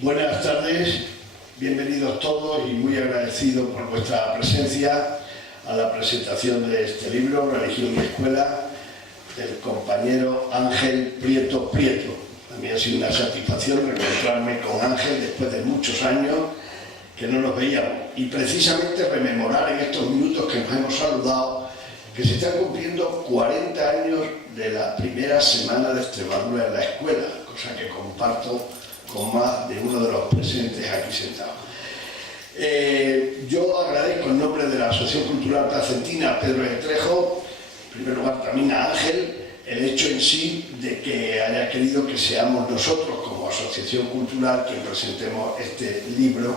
Buenas tardes, bienvenidos todos y muy agradecido por vuestra presencia a la presentación de este libro, Religión y Escuela, del compañero Ángel Prieto Prieto. A mí ha sido una satisfacción reencontrarme con Ángel después de muchos años que no nos veíamos y precisamente rememorar en estos minutos que nos hemos saludado que se están cumpliendo 40 años de la primera semana de Extremadura en la escuela, cosa que comparto con más de uno de los presentes aquí sentados. Yo agradezco en nombre de la Asociación Cultural Placentina Pedro de Trejo, en primer lugar también a Ángel, el hecho en sí de que haya querido que seamos nosotros como Asociación Cultural quien presentemos este libro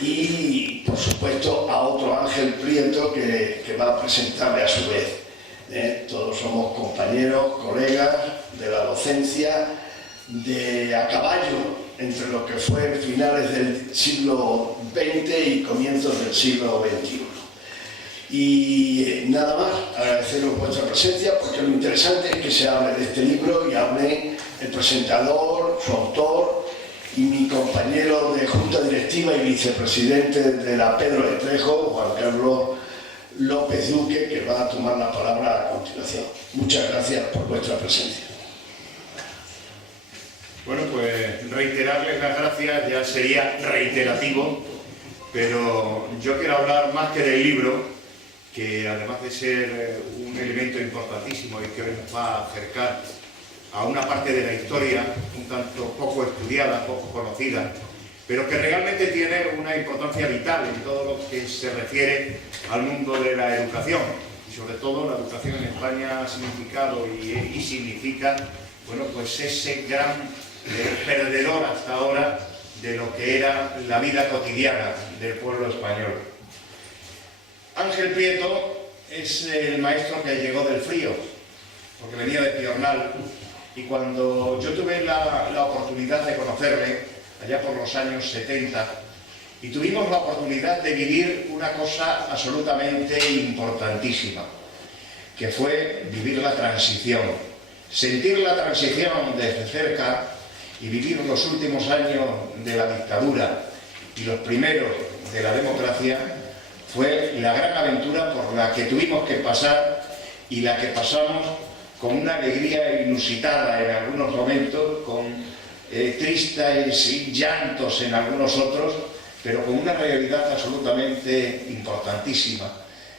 y por supuesto a otro Ángel Prieto que va a presentarle a su vez. Todos somos compañeros, colegas de la docencia, de a caballo entre lo que fue finales del siglo XX y comienzos del siglo XXI. Y nada más, agradeceros vuestra presencia porque lo interesante es que se hable de este libro y hable el presentador, su autor y mi compañero de Junta Directiva y vicepresidente de la Pedro de Trejo, Juan Carlos López Duque, que va a tomar la palabra a continuación. Muchas gracias por vuestra presencia. Bueno, pues reiterarles las gracias ya sería reiterativo, pero yo quiero hablar más que del libro, que además de ser un elemento importantísimo y que hoy nos va a acercar a una parte de la historia un tanto poco estudiada, poco conocida, pero que realmente tiene una importancia vital en todo lo que se refiere al mundo de la educación. Y sobre todo la educación en España ha significado y significa, bueno, pues ese gran perdedor hasta ahora de lo que era la vida cotidiana del pueblo español. Ángel Prieto es el maestro que llegó del frío, porque venía de Piornal, y cuando yo tuve la oportunidad de conocerle, allá por los años 70, y tuvimos la oportunidad de vivir una cosa absolutamente importantísima, que fue vivir la transición, sentir la transición desde cerca y vivir los últimos años de la dictadura y los primeros de la democracia, fue la gran aventura por la que tuvimos que pasar y la que pasamos con una alegría inusitada en algunos momentos, con tristes llantos en algunos otros, pero con una realidad absolutamente importantísima,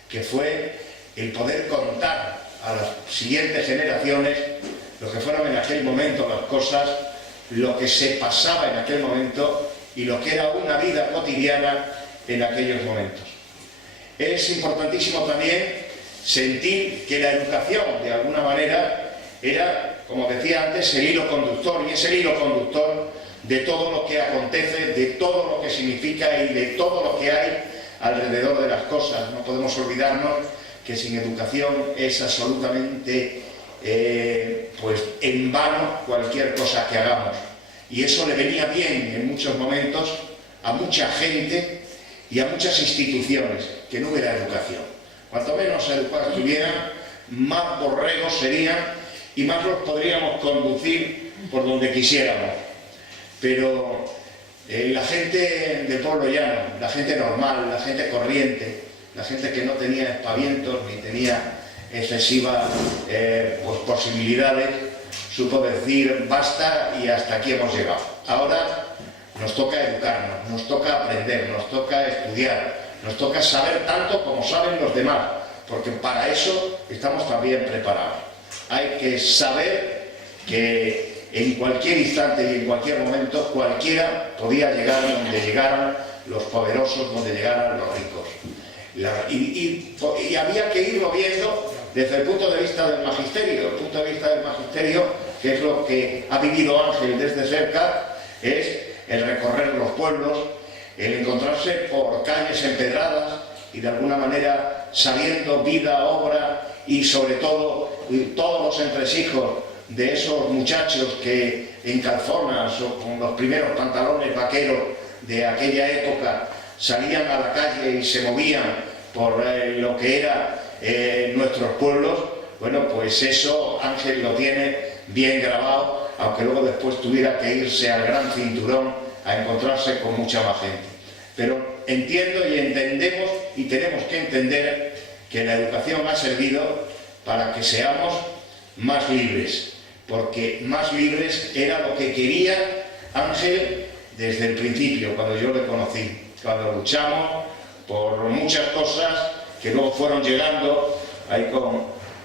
que fue el poder contar a las siguientes generaciones lo que fueron en aquel momento las cosas, lo que se pasaba en aquel momento y lo que era una vida cotidiana en aquellos momentos. Es importantísimo también sentir que la educación, de alguna manera, era, como decía antes, el hilo conductor, y es el hilo conductor de todo lo que acontece, de todo lo que significa y de todo lo que hay alrededor de las cosas. No podemos olvidarnos que sin educación es absolutamente pues en vano cualquier cosa que hagamos. Y eso le venía bien en muchos momentos a mucha gente y a muchas instituciones, que no hubiera educación. Cuanto menos educados estuvieran, más borregos serían y más los podríamos conducir por donde quisiéramos. Pero la gente del pueblo llano, la gente normal, la gente corriente, la gente que no tenía espavientos ni tenía excesivas pues posibilidades, supo decir basta y hasta aquí hemos llegado. Ahora nos toca educarnos, nos toca aprender, nos toca estudiar, nos toca saber tanto como saben los demás, porque para eso estamos también preparados. Hay que saber que en cualquier instante y en cualquier momento cualquiera podía llegar donde llegaran los poderosos, donde llegaran los ricos. Y había que irlo viendo desde el punto de vista del magisterio. El punto de vista del magisterio, que es lo que ha vivido Ángel desde cerca, es el recorrer los pueblos, el encontrarse por calles empedradas y de alguna manera sabiendo vida, obra y sobre todo todos los entresijos de esos muchachos que en calzonas o con los primeros pantalones vaqueros de aquella época salían a la calle y se movían por lo que era nuestros pueblos. Bueno, pues eso Ángel lo tiene bien grabado, aunque luego después tuviera que irse al gran cinturón a encontrarse con mucha más gente. Pero entiendo y entendemos y tenemos que entender que la educación ha servido para que seamos más libres, porque más libres era lo que quería Ángel desde el principio, cuando yo le conocí, cuando luchamos por muchas cosas que luego fueron llegando, ahí con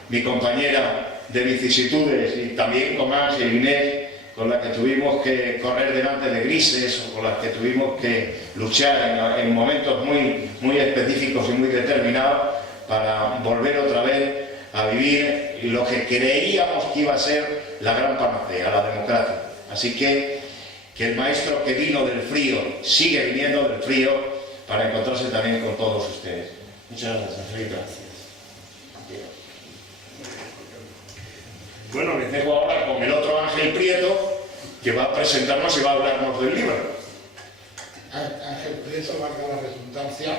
mi compañera de vicisitudes y también con Ángel Inés, con la que tuvimos que correr delante de grises o con las que tuvimos que luchar en momentos muy específicos y muy determinados para volver otra vez a vivir lo que creíamos que iba a ser la gran panacea, la democracia. Así que el maestro que vino del frío sigue viniendo del frío para encontrarse también con todos ustedes. Muchas gracias. Gracias. Bueno, les dejo ahora con el otro Ángel Prieto, que va a presentarnos y va a hablarnos del libro. Ángel Prieto, valga la redundancia,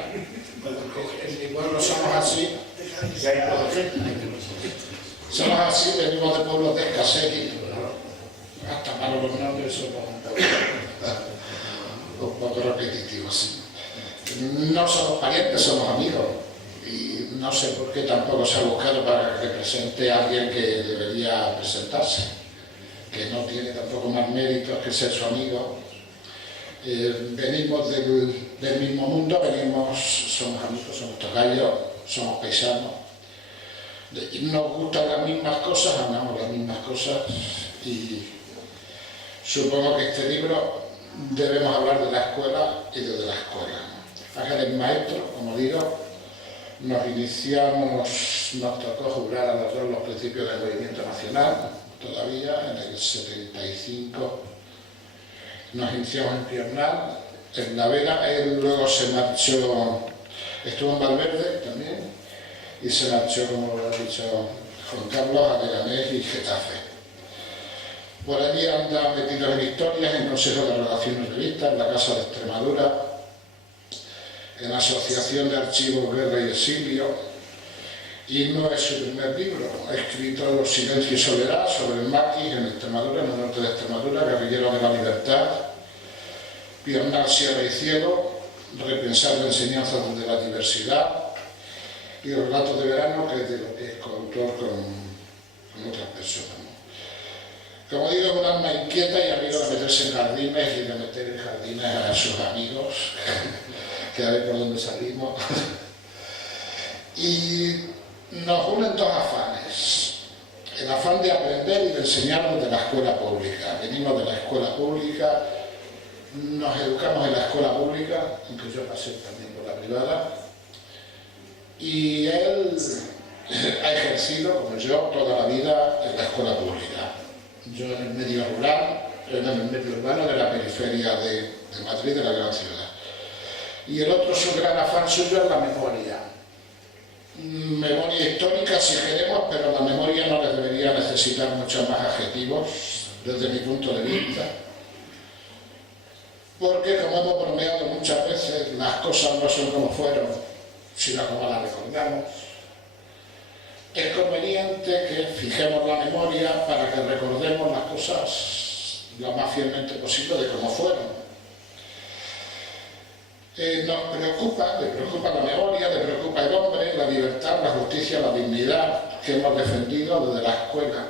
porque en mi pueblo somos así. Somos así, venimos de pueblos de escasez y hasta para los nombres somos un poco repetitivos. Sí. No somos parientes, somos amigos. Y no sé por qué tampoco se ha buscado para que presente a alguien que debería presentarse, que no tiene tampoco más méritos que ser su amigo. Venimos del mismo mundo, somos amigos, somos tocayos, somos paisanos. Nos gustan las mismas cosas, amamos las mismas cosas y supongo que este libro debemos hablar de la escuela y desde la escuela. Ángel es maestro, como digo. Nos tocó jurar a los dos los principios del movimiento nacional, todavía en el 75 nos iniciamos en Piornal, en La Vera. Él luego se marchó, estuvo en Valverde también, y se marchó, como lo ha dicho Juan Carlos, a Leganés y Getafe. Por allí anda metido en historias, en Consejo de Relaciones Revistas, en la Casa de Extremadura, en la Asociación de Archivos Guerra y Exilio, y no es su primer libro. Ha escrito Silencio y Soledad sobre el maquis en Extremadura, en el norte de Extremadura, Guerrillero de la Libertad, Piornal, Sierra y Cielo, Repensar la enseñanza desde la diversidad y Relatos de verano, que es de lo que es coautor con otras personas. Como digo, es un alma inquieta y amigo de meterse en jardines y de meter en jardines a sus amigos, que a ver por dónde salimos. Y nos unen dos afanes. El afán de aprender y de enseñarnos de la escuela pública. Venimos de la escuela pública, nos educamos en la escuela pública, aunque yo pasé también por la privada, y él ha ejercido, como yo, toda la vida en la escuela pública. Yo en el medio rural, en el medio urbano de la periferia de Madrid, de la gran ciudad. Y el otro, su gran afán suyo es la memoria. Memoria histórica si queremos, pero la memoria no les debería necesitar muchos más adjetivos, desde mi punto de vista. Porque, como hemos bromeado muchas veces, las cosas no son como fueron, sino como las recordamos. Es conveniente que fijemos la memoria para que recordemos las cosas lo más fielmente posible de cómo fueron. Nos preocupa, le preocupa la memoria, le preocupa el hombre, la libertad, la justicia, la dignidad que hemos defendido desde la escuela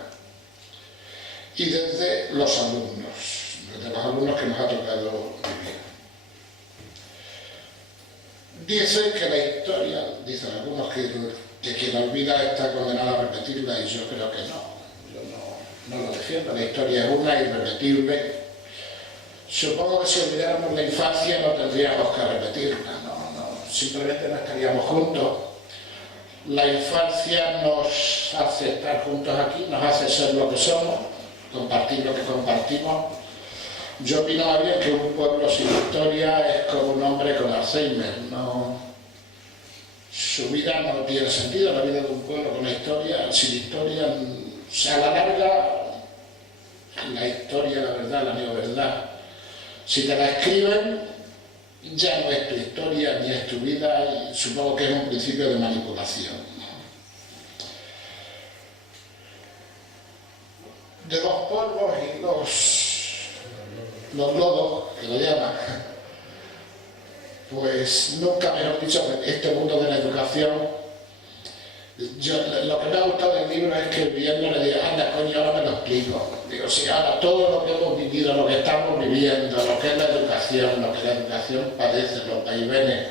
y desde los alumnos que nos ha tocado vivir. Dicen que la historia, dicen algunos que quien olvida está condenado a repetirla, y yo creo que no. Yo no lo defiendo. La historia es una, irrepetible. Supongo que si olvidáramos la infancia no tendríamos que repetirla, simplemente no estaríamos juntos. La infancia nos hace estar juntos aquí, nos hace ser lo que somos, compartir lo que compartimos. Yo opino más bien que un pueblo sin historia es como un hombre con Alzheimer. Su vida no tiene sentido, la vida de un pueblo con historia, sin historia, a la larga, la historia, la verdad, la neoverdad. Si te la escriben, ya no es tu historia ni es tu vida, y supongo que es un principio de manipulación. De los polvos y los lodos, que lo llaman, pues nunca mejor dicho, este mundo de la educación, lo que me ha gustado del libro es que viendo le digo, anda coño, ahora me lo explico. Digo, sí, ahora todo lo que hemos vivido, lo que estamos viviendo, lo que es la educación, lo que la educación padece, los vaivenes,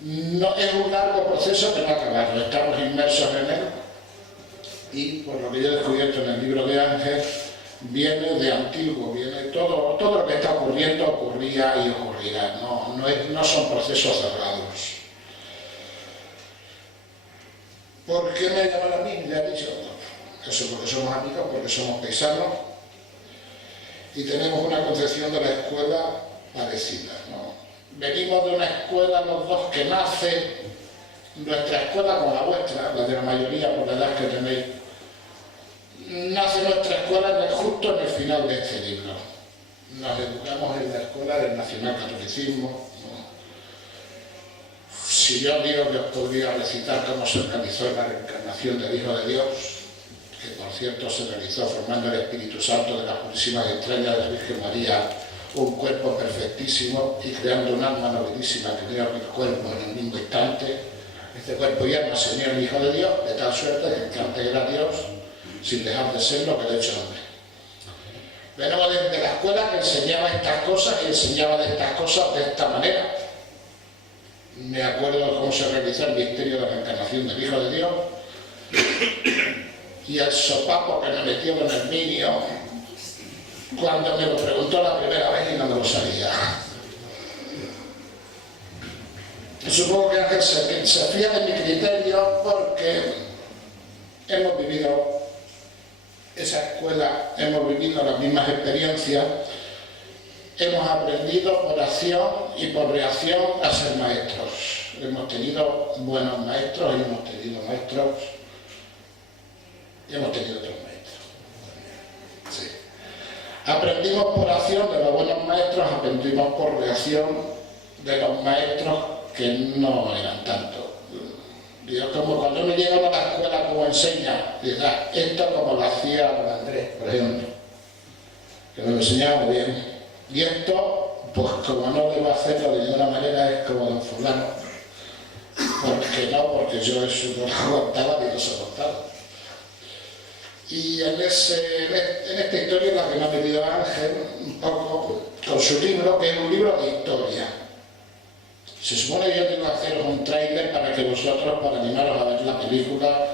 no, es un largo proceso que no ha acabado, estamos inmersos en él y por lo que yo he descubierto en el libro de Ángel, viene de antiguo, viene todo lo que está ocurriendo, ocurría y ocurrirá, no son procesos cerrados. ¿Por qué me llaman a mí? Ya he dicho, eso porque somos amigos, porque somos paisanos y tenemos una concepción de la escuela parecida, ¿no? Venimos de una escuela los dos que nace, nuestra escuela con la vuestra, la de la mayoría por la edad que tenéis, nace nuestra escuela justo en el final de este libro. Nos educamos en la escuela del nacionalcatolicismo, ¿no? Si yo digo que os podría recitar cómo se organizó la reencarnación del Hijo de Dios, que por cierto se realizó formando el Espíritu Santo de las purísimas estrellas de la Virgen María, un cuerpo perfectísimo y creando un alma nobilísima que creó el cuerpo en el mismo instante. Este cuerpo y alma se unió el Hijo de Dios, de tal suerte que antes era Dios, sin dejar de ser lo que de hecho hombre. Venimos desde la escuela que enseñaba estas cosas y enseñaba de estas cosas de esta manera. Me acuerdo de cómo se realizó el misterio de la reencarnación del Hijo de Dios y el sopapo que me metió con el niño cuando me lo preguntó la primera vez y no me lo sabía. Supongo que Ángel se fía de mi criterio porque hemos vivido esa escuela, hemos vivido las mismas experiencias, hemos aprendido por acción y por reacción a ser maestros. Hemos tenido buenos maestros y hemos tenido maestros y hemos tenido otros maestros. Sí. Aprendimos por acción de los buenos maestros, aprendimos por reacción de los maestros que no eran tanto. Digo, como cuando uno llega a la escuela como enseña, dice, esto como lo hacía don Andrés, por ejemplo, que nos enseñaba muy bien. Y esto, pues como no debo hacerlo de ninguna manera, es como don fulano. Porque no, porque yo eso no lo aguantaba ni lo soportaba. Y en esta historia en la que me ha metido Ángel, un poco con su libro, que es un libro de historia. Se supone que yo tengo que haceros un tráiler para que vosotros, para animaros a ver la película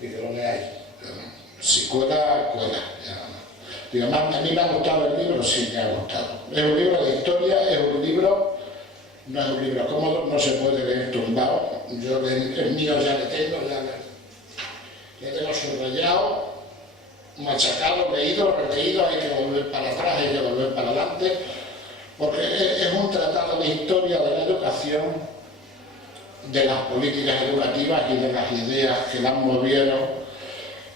y que lo leáis. Si cuela, cuela. Digo, a mí me ha gustado el libro, sí me ha gustado. Es un libro de historia, es un libro, no es un libro cómodo, no se puede leer tumbado. Yo el mío ya le tengo, ya tengo subrayado, machacado, leído, releído, hay que volver para atrás, hay que volver para adelante. Porque es un tratado de historia de la educación, de las políticas educativas y de las ideas que las movieron,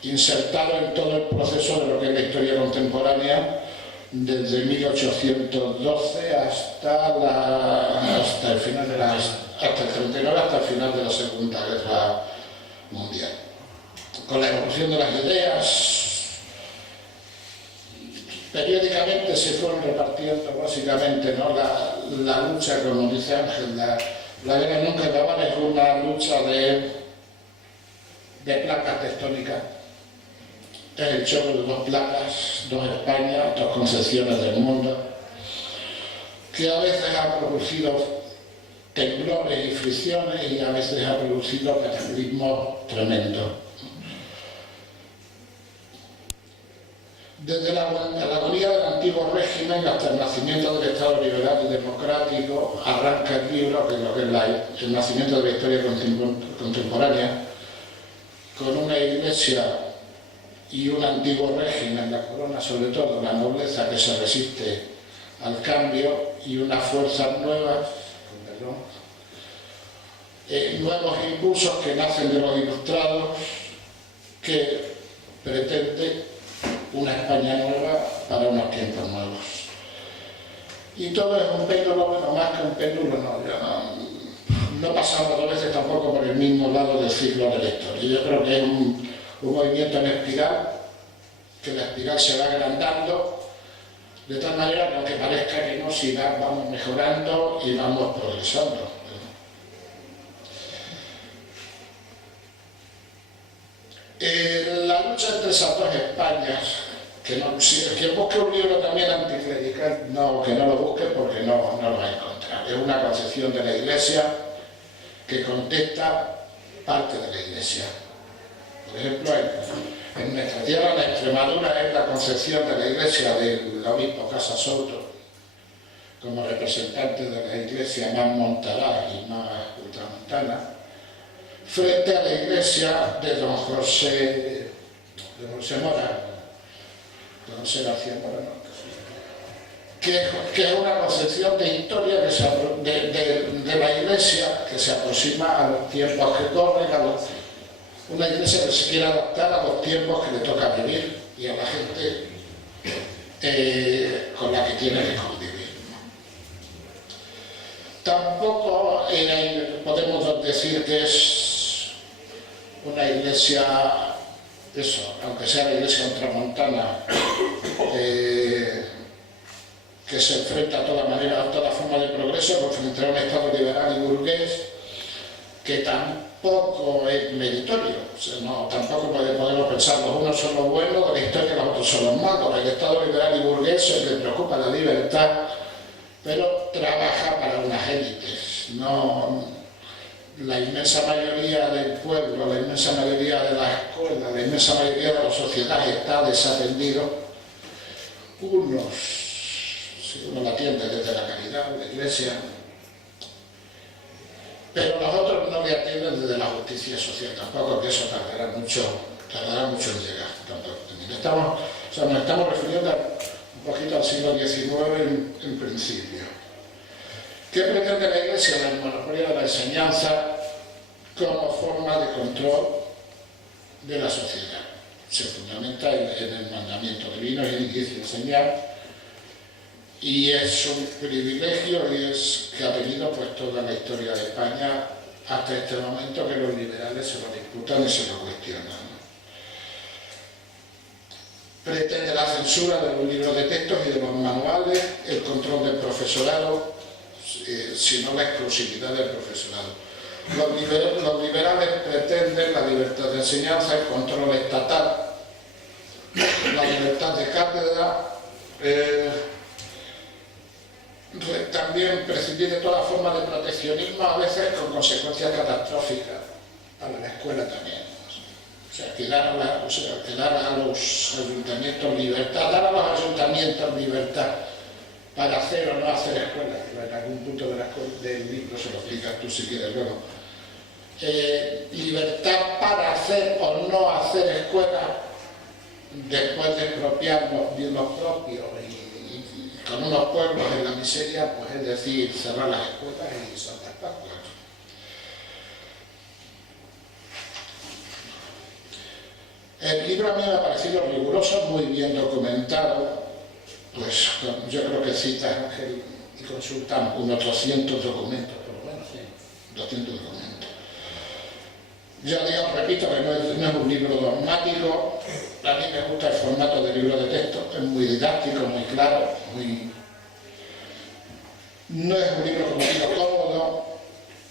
insertado en todo el proceso de lo que es la historia contemporánea, desde 1812 hasta el final hasta el 39, hasta el final de la Segunda Guerra Mundial. Con la evolución de las ideas, periódicamente se fueron repartiendo básicamente, ¿no? la lucha, como dice Ángel, la guerra nunca acababa, es una lucha de placas tectónicas. Es el choque de dos placas, dos Españas, dos concepciones del mundo, que a veces ha producido temblores y fricciones y a veces ha producido cataclismos tremendos. Desde la agonía del antiguo régimen hasta el nacimiento del Estado liberal y democrático, arranca el libro, que es lo que es el nacimiento de la historia contemporánea, con una iglesia y un antiguo régimen, la corona, sobre todo la nobleza que se resiste al cambio, y unas fuerzas nuevas, nuevos impulsos que nacen de los ilustrados, que pretenden una España nueva para unos tiempos nuevos. Y todo es un péndulo, bueno, más que un péndulo, no pasamos dos veces tampoco por el mismo lado del ciclo de la historia. Yo creo que es un movimiento en espiral, que la espiral se va agrandando De tal manera que aunque parezca que no, si vamos mejorando y vamos progresando. La lucha entre esas dos Españas, que no, si quien busque un libro también anticlerical, no, que no lo busque porque no lo va a encontrar. Es una concepción de la Iglesia que contesta parte de la Iglesia. Por ejemplo, en nuestra tierra, la Extremadura, es la concepción de la Iglesia del obispo Casasoto como representante de la Iglesia más montaraz y más ultramontana, frente a la Iglesia de don José Mora, don José García Mora, ¿no? que es una concepción de historia de la Iglesia que se aproxima a los tiempos que corren, una Iglesia que se quiere adaptar a los tiempos que le toca vivir y a la gente con la que tiene que convivir. Tampoco podemos decir que es una Iglesia, eso, aunque sea la Iglesia ultramontana, que se enfrenta a toda forma de progreso frente a un Estado liberal y burgués que tampoco es meritorio. O sea, tampoco podemos pensar los unos son los buenos de la historia y los otros son los malos. El Estado liberal y burgués se le preocupa la libertad, pero trabaja para unas élites. No, la inmensa mayoría del pueblo, la inmensa mayoría de las escuelas, la inmensa mayoría de la sociedad está desatendido. Si uno la atiende desde la caridad, la Iglesia, pero los otros no le atienden desde la justicia social, tampoco, que eso tardará mucho en llegar. Nos estamos refiriendo un poquito al siglo XIX en principio. ¿Qué pretende la Iglesia? La monopolio de la enseñanza como forma de control de la sociedad. Se fundamenta en el mandamiento divino y en dice enseñar, y es un privilegio que ha tenido pues toda la historia de España hasta este momento, que los liberales se lo disputan y se lo cuestionan. Pretende la censura de los libros de textos y de los manuales, el control del profesorado, sino la exclusividad del profesorado. Los liberales pretenden la libertad de enseñanza, el control estatal, la libertad de cátedra, también prescindir de toda forma de proteccionismo, a veces con consecuencias catastróficas para la escuela también. O sea, que dar a los ayuntamientos libertad, dar a los ayuntamientos libertad para hacer o no hacer escuelas. En algún punto del libro se lo explicas tú si quieres luego. Libertad para hacer o no hacer escuelas después de expropiarnos bien los propios y con unos pueblos en la miseria, pues es decir, cerrar las escuelas y Santas Pascuas. El libro a mí me ha parecido riguroso, muy bien documentado, pues yo creo que cita Ángel y consultan unos 200 documentos, por lo menos, sí, 200 documentos. Yo digo, repito, que no es un libro dogmático. A mí me gusta el formato de libro de texto, es muy didáctico, muy claro, no es un libro, como digo, cómodo,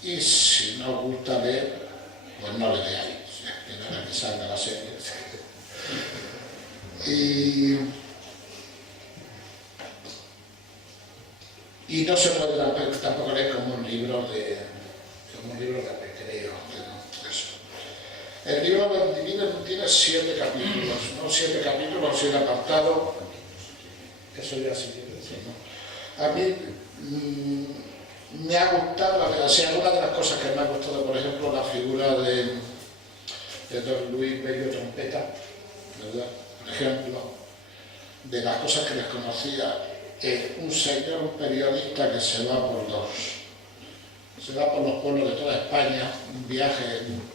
y si no os gusta leer, pues no le leáis, que no es que salga la serie. Y no se puede tampoco leer como un libro de recreo. El libro lo divide, tiene 7 capítulos, ¿no? 7 capítulos, 7 apartados. Eso ya sí quiere decir, ¿no? A mí me ha gustado, alguna de las cosas que me ha gustado, por ejemplo, la figura de don Luis Bello Trompeta, ¿verdad? Por ejemplo, de las cosas que les conocía, un señor, un periodista que se va por los pueblos de toda España, un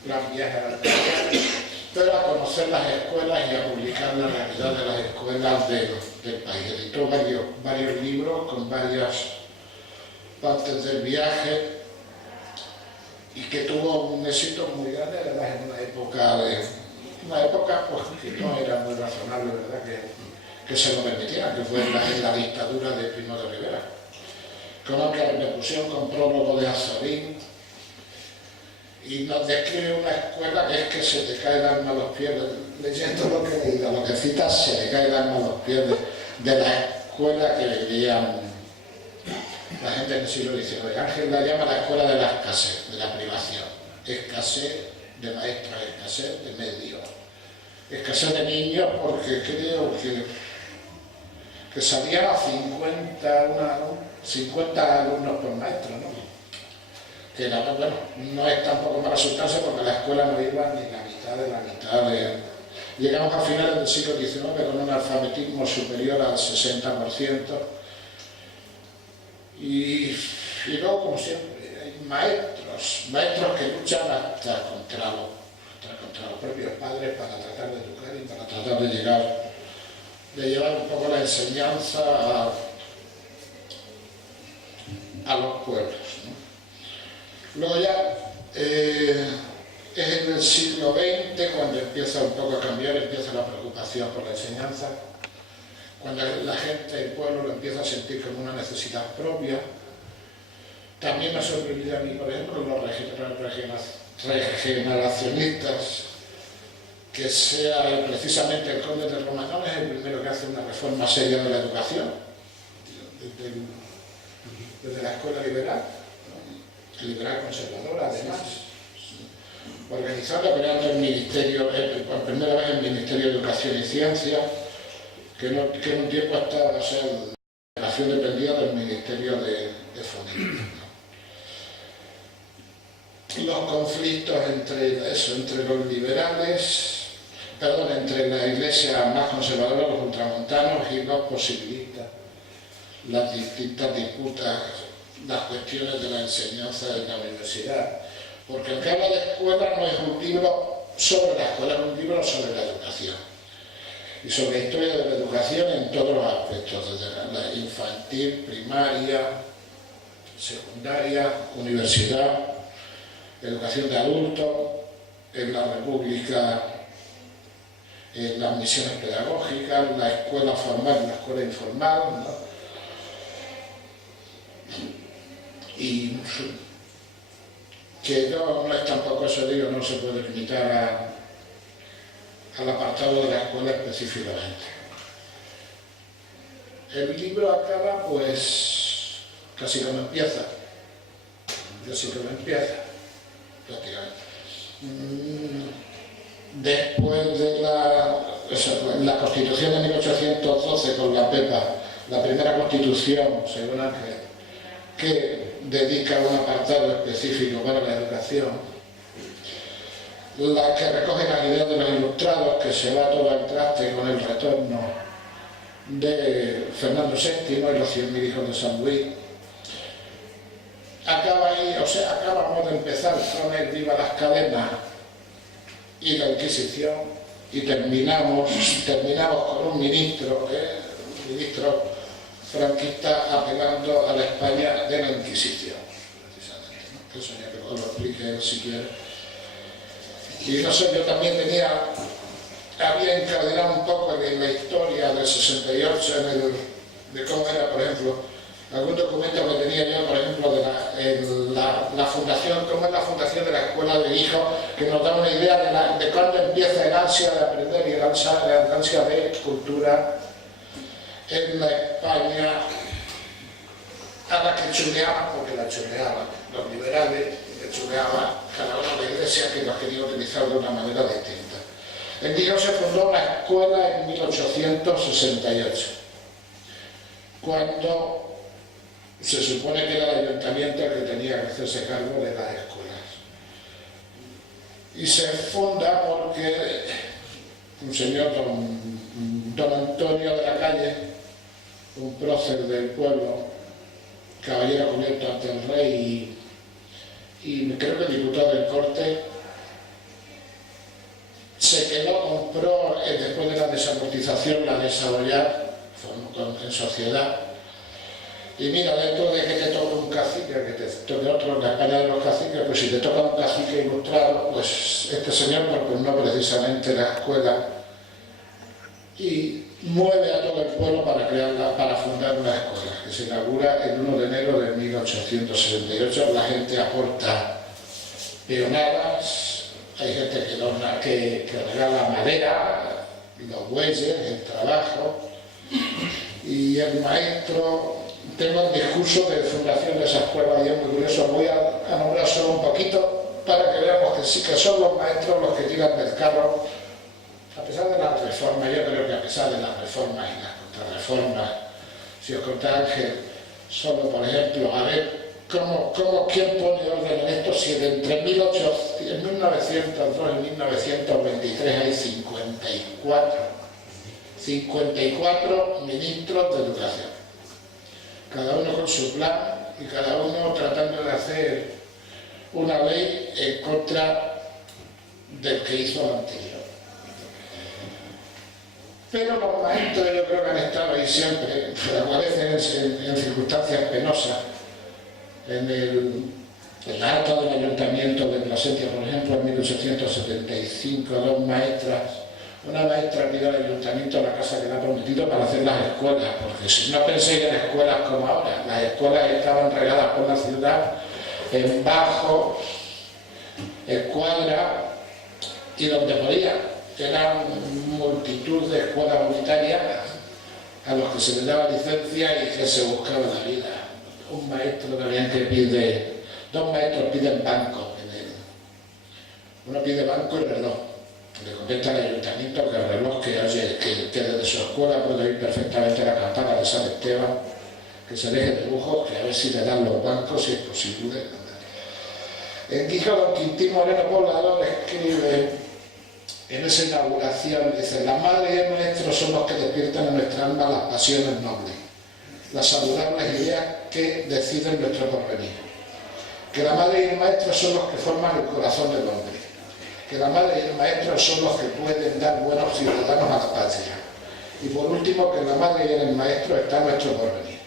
plan viaje a la España, pero a conocer las escuelas y a publicar la realidad de las escuelas del país. Editó varios libros con varias partes del viaje y que tuvo un éxito muy grande, además en una época pues, que no era muy razonable, ¿verdad? que se lo permitieran, que fue en la dictadura de Primo de Rivera. Con amplia repercusión, con prólogo de Azorín, y nos describe una escuela que es que se te cae el alma a los pies, leyendo lo que he leído, lo que citas, se te cae el alma a los pies de la escuela que vivían la gente en el siglo XIX. Ángel la llama la escuela de la escasez, de la privación, escasez de maestros, escasez de medios, escasez de niños, porque creo que salían a 50 alumnos por maestro, ¿no? Que bueno, no es tampoco mala sustancia porque la escuela no iba ni la mitad de la mitad de... Llegamos a finales del siglo XIX con un alfabetismo superior al 60%, y luego, como siempre, hay maestros que luchan hasta contra los propios padres para tratar de educar y para tratar de llevar un poco la enseñanza a los pueblos, ¿no? Luego ya es en el siglo XX cuando empieza un poco a cambiar, empieza la preocupación por la enseñanza, cuando la gente del pueblo lo empieza a sentir como una necesidad propia. También me ha sorprendido a mí, por ejemplo, los regeneracionistas, que sea precisamente el conde de Romagnol es el primero que hace una reforma seria de la educación, desde la escuela liberal, liberal conservadora, además, organizando, creando el Ministerio, por primera vez el Ministerio de Educación y Ciencia, que en un tiempo estaba, o sea, la educación dependía del Ministerio de Fomento. Los conflictos entre los liberales, entre la iglesia más conservadora, los ultramontanos, y los posibilistas, las distintas disputas, las cuestiones de la enseñanza de la universidad. Porque aunque habla de escuela, no es un libro sobre la escuela, es un libro sobre la educación. Y sobre la historia de la educación en todos los aspectos, desde la infantil, primaria, secundaria, universidad, educación de adultos, en la República, en las misiones pedagógicas, la escuela formal y la escuela informal, ¿no? Y que no es tampoco eso, digo, no se puede limitar al apartado de la escuela específicamente. El libro acaba pues casi como empieza, prácticamente. Después de la Constitución de 1812 con la PEPA, la primera Constitución, según Ángel, que dedica un apartado específico para la educación, la que recoge las ideas de los ilustrados, que se va todo al traste con el retorno de Fernando VII y los 100.000 hijos de San Luis. Acaba ahí, o sea, acabamos de empezar con el Viva las cadenas y la Inquisición, y terminamos con un ministro franquista apelando a la España de la Inquisición, precisamente, ¿no? Que eso ya que os lo explique él si quiere. Y no sé, yo también había encadenado un poco en la historia del 68, de cómo era, por ejemplo, algún documento que tenía yo, por ejemplo, de la fundación, cómo es la fundación de la Escuela de Hijos, que nos da una idea de cuándo empieza el ansia de aprender y el ansia de cultura en la España a la que chuleaban, porque la chuleaban los liberales, que chuleaban cada uno de la iglesia, que lo quería utilizar de una manera distinta. En Gijón se fundó una escuela en 1868, cuando se supone que era el ayuntamiento el que tenía que hacerse cargo de las escuelas. Y se funda porque un señor, don Antonio de la Calle, un prócer del pueblo, caballero cubierto ante el rey y creo que diputado del Corte, se quedó, compró después de la desamortización la de Saboyar en sociedad. Y mira, dentro de que te toque un cacique, que te toque otro en la España de los caciques, pues si te toca un cacique ilustrado, pues este señor pues no precisamente la escuela. Y mueve a todo el pueblo para fundar una escuela, que se inaugura el 1 de enero de 1878. La gente aporta peonadas, hay gente que regala madera, los bueyes, el trabajo, y el maestro, tengo el discurso de fundación de esa escuela y es muy curioso, voy a nombrar solo un poquito para que veamos que sí que son los maestros los que tiran del carro. A pesar de las reformas, yo creo que a pesar de las reformas y las contrarreformas, si os contara Ángel, solo por ejemplo, a ver quién pone orden en esto, si entre 1902 y 1923 hay 54 ministros de educación, cada uno con su plan y cada uno tratando de hacer una ley en contra del que hizo el anterior. Pero los maestros yo creo que han estado ahí siempre, pero a veces en circunstancias penosas. En el acta del Ayuntamiento de Plasencia, por ejemplo, en 1875, una maestra pidió al Ayuntamiento la casa que le ha prometido para hacer las escuelas, porque si no penséis en escuelas como ahora, las escuelas estaban regadas por la ciudad, en bajo, en cuadra y donde podía. Eran multitud de escuelas unitarias a los que se les daba licencia y que se buscaba la vida. Un maestro también dos maestros piden banco. Uno pide banco y reloj. Le contesta al ayuntamiento que el reloj que desde su escuela puede oír perfectamente la campana de San Esteban, que se deje de lujo, que a ver si le dan los bancos, si es posible. En Quijote, don Quintín Moreno Poblador escribe en esa inauguración, dice: la madre y el maestro son los que despiertan en nuestra alma las pasiones nobles, las saludables ideas que deciden nuestro porvenir. Que la madre y el maestro son los que forman el corazón del hombre. Que la madre y el maestro son los que pueden dar buenos ciudadanos a la patria. Y por último, que en la madre y en el maestro está nuestro porvenir.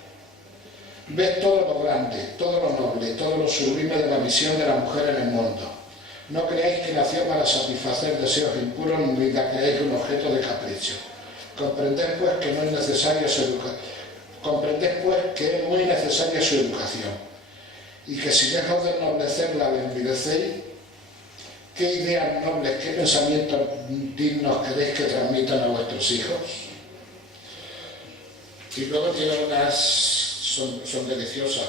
Ves todo lo grande, todo lo noble, todo lo sublime de la misión de la mujer en el mundo. No creáis que nació para satisfacer deseos impuros ni la creáis un objeto de capricho. Comprended pues que es muy necesaria su educación y que si lejos de ennoblecerla la envilecéis, ¿qué ideas nobles, qué pensamientos dignos queréis que transmitan a vuestros hijos? Y luego tiene son deliciosas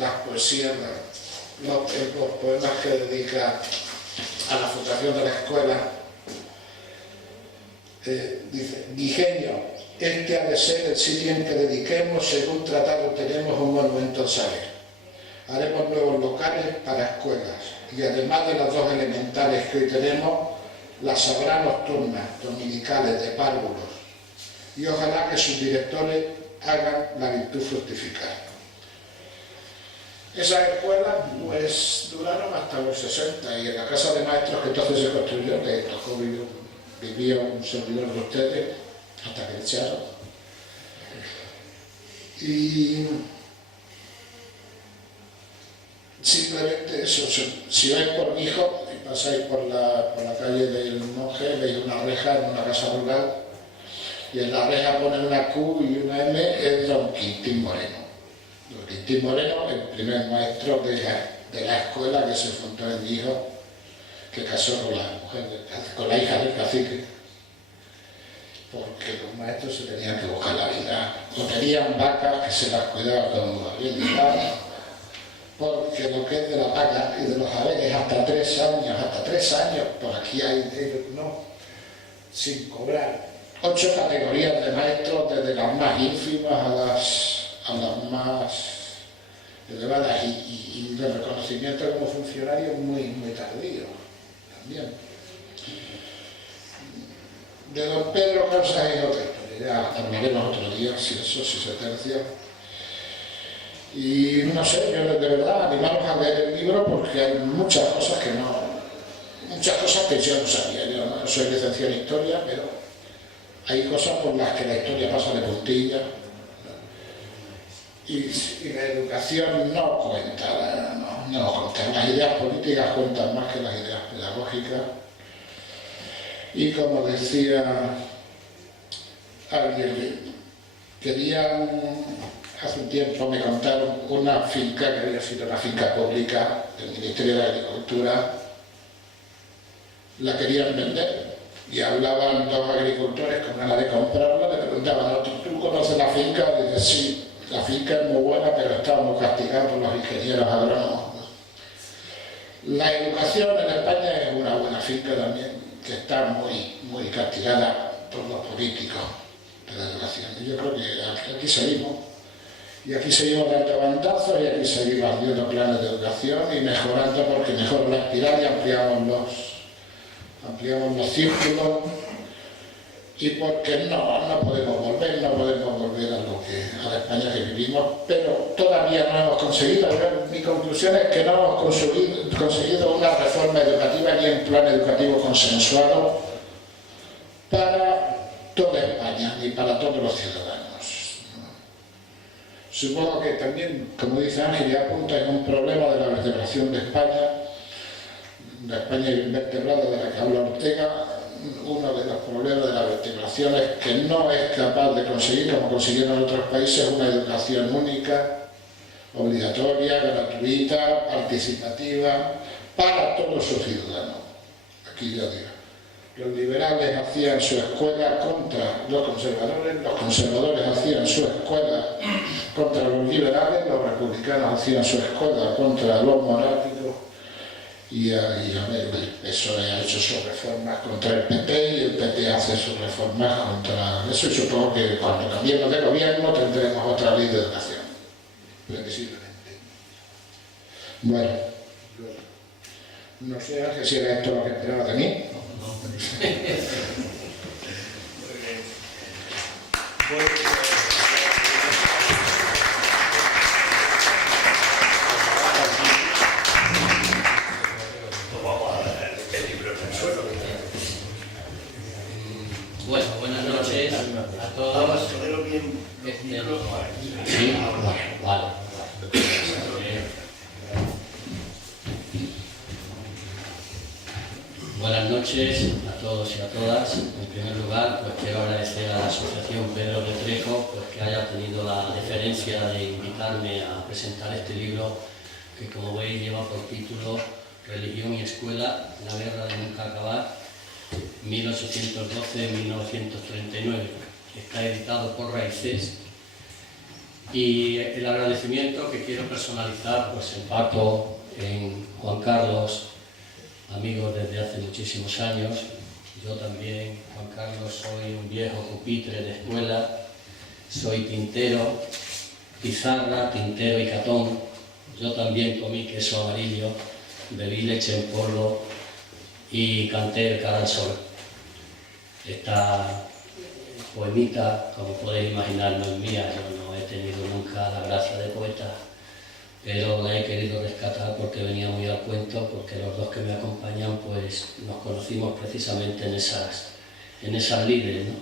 las poesías, los poemas que dedica a la fundación de la escuela. Dice: Guijeño, este ha de ser el sitio en que dediquemos, según tratado tenemos, un monumento al saber. Haremos nuevos locales para escuelas y además de las dos elementales que hoy tenemos, las habrá nocturnas, dominicales, de párvulos, y ojalá que sus directores hagan la virtud fructificar. Esas escuelas pues duraron hasta los 60 y en la casa de maestros que entonces se construyó, que tocó vivió un servidor de ustedes hasta que le echaron. Y simplemente eso, si vais por Hijo y pasáis por la calle del Monje, veis una reja en una casa rural y en la reja pone una Q y una M, es don Quintín Moreno. Don Quintín Moreno, el primer maestro de la escuela que se fundó en Hijo, que casó con la hija del cacique, porque los maestros se tenían que buscar la vida, o tenían vacas que se las cuidaban como bien dicho, porque lo que es de la vaca y de los haberes hasta 3 años, por aquí hay, no, sin cobrar. 8 categorías de maestros, desde las más ínfimas a las más elevadas, y de reconocimiento como funcionario muy tardío también. De don Pedro Causas es otra historia, ya terminaremos otro día, si se tercia. Y no sé, yo de verdad animaros a leer el libro porque hay muchas cosas que yo no sabía. Yo no soy licenciado en historia, pero hay cosas por las que la historia pasa de puntilla. Y la educación no cuenta, las ideas políticas cuentan más que las ideas pedagógicas. Y como decía querían, hace un tiempo me contaron una finca que había sido una finca pública del Ministerio de Agricultura, la querían vender y hablaban dos agricultores con ganas de comprarla, le preguntaban a otro, ¿tú conoces la finca? Y dice, sí, la finca es muy buena, pero estamos castigados por los ingenieros agrónomos. La educación en España es una buena finca también, que está muy castigada por los políticos de la educación. Y yo creo que aquí seguimos. Y aquí seguimos dando bandazos y aquí seguimos haciendo planes de educación y mejorando porque mejora la espiral y ampliamos los círculos y porque no podemos volver a la España que vivimos, pero todavía no hemos conseguido. Mi conclusión es que no hemos conseguido una reforma educativa ni un plan educativo consensuado para toda España y para todos los ciudadanos. Supongo que también, como dice Ángel, ya apunta en un problema de la vertebración de España invertebrada de la que habla Ortega. Uno de los problemas de la vertebración es que no es capaz de conseguir, como consiguieron otros países, una educación única, obligatoria, gratuita, participativa, para todos sus ciudadanos. Aquí yo digo, los liberales hacían su escuela contra los conservadores hacían su escuela contra los liberales, los republicanos hacían su escuela contra los monárquicos, y a ver, el PSOE ha hecho sus reformas contra el PP y el PP hace sus reformas contra eso, y supongo que cuando cambiemos de gobierno tendremos otra ley de educación, previsiblemente. Bueno, no sé, Ángel, si era esto lo que esperaba de mí. Bueno, buenas noches a todos. Sí, vale. Buenas noches a todos y a todas. En primer lugar, pues quiero agradecer a la Asociación Pedro de Trejo pues, que haya tenido la deferencia de invitarme a presentar este libro que, como veis, lleva por título Religión y Escuela, la guerra de nunca acabar, 1812-1939. Está editado por Raíces. Y el agradecimiento que quiero personalizar pues, en Paco, en Juan Carlos, amigos desde hace muchísimos años. Yo también, Juan Carlos, soy un viejo pupitre de escuela, soy tintero, pizarra, tintero y catón. Yo también comí queso amarillo, bebí leche en polvo y canté el cara al sol. Esta poemita, como podéis imaginar, no es mía, yo no he tenido nunca la gracia de poeta, pero la he querido rescatar porque venía muy al cuento, porque los dos que me acompañan pues nos conocimos precisamente en esas lides, ¿no?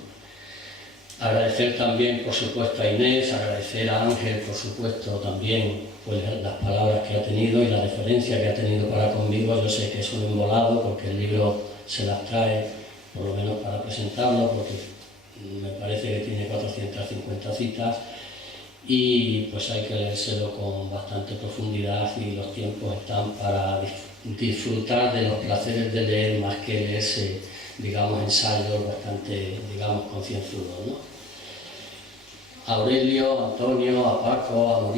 Agradecer también, por supuesto, a Inés, agradecer a Ángel, por supuesto, también pues, las palabras que ha tenido y la deferencia que ha tenido para conmigo. Yo sé que es un embolado porque el libro se las trae, por lo menos para presentarlo, porque me parece que tiene 450 citas, y pues hay que leérselo con bastante profundidad y los tiempos están para disfrutar de los placeres de leer más que leerse, digamos, ensayos bastante, digamos, concienzudos, ¿no? A Aurelio, a Antonio, a Paco, a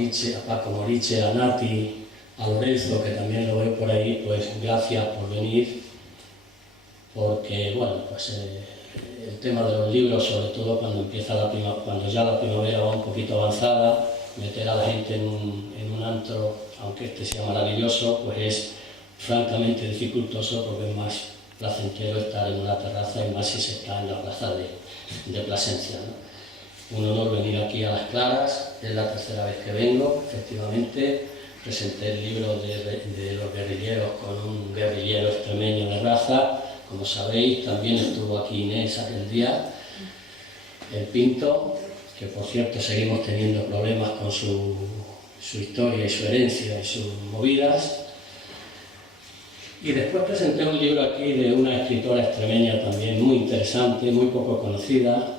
Paco Moriche, a Nati, a Lorenzo, que también lo veo por ahí, pues gracias por venir, porque, bueno, pues el tema de los libros, sobre todo cuando ya la primavera va un poquito avanzada, meter a la gente en un antro, aunque este sea maravilloso, pues es francamente dificultoso porque es más placentero estar en una terraza y más si se está en la plaza de Plasencia, ¿no? Un honor venir aquí a Las Claras, es la tercera vez que vengo, efectivamente. Presenté el libro de los guerrilleros con un guerrillero extremeño de raza. Como sabéis, también estuvo aquí Inés aquel día, el Pinto, que por cierto seguimos teniendo problemas con su historia y su herencia y sus movidas. Y después presenté un libro aquí de una escritora extremeña también muy interesante, muy poco conocida,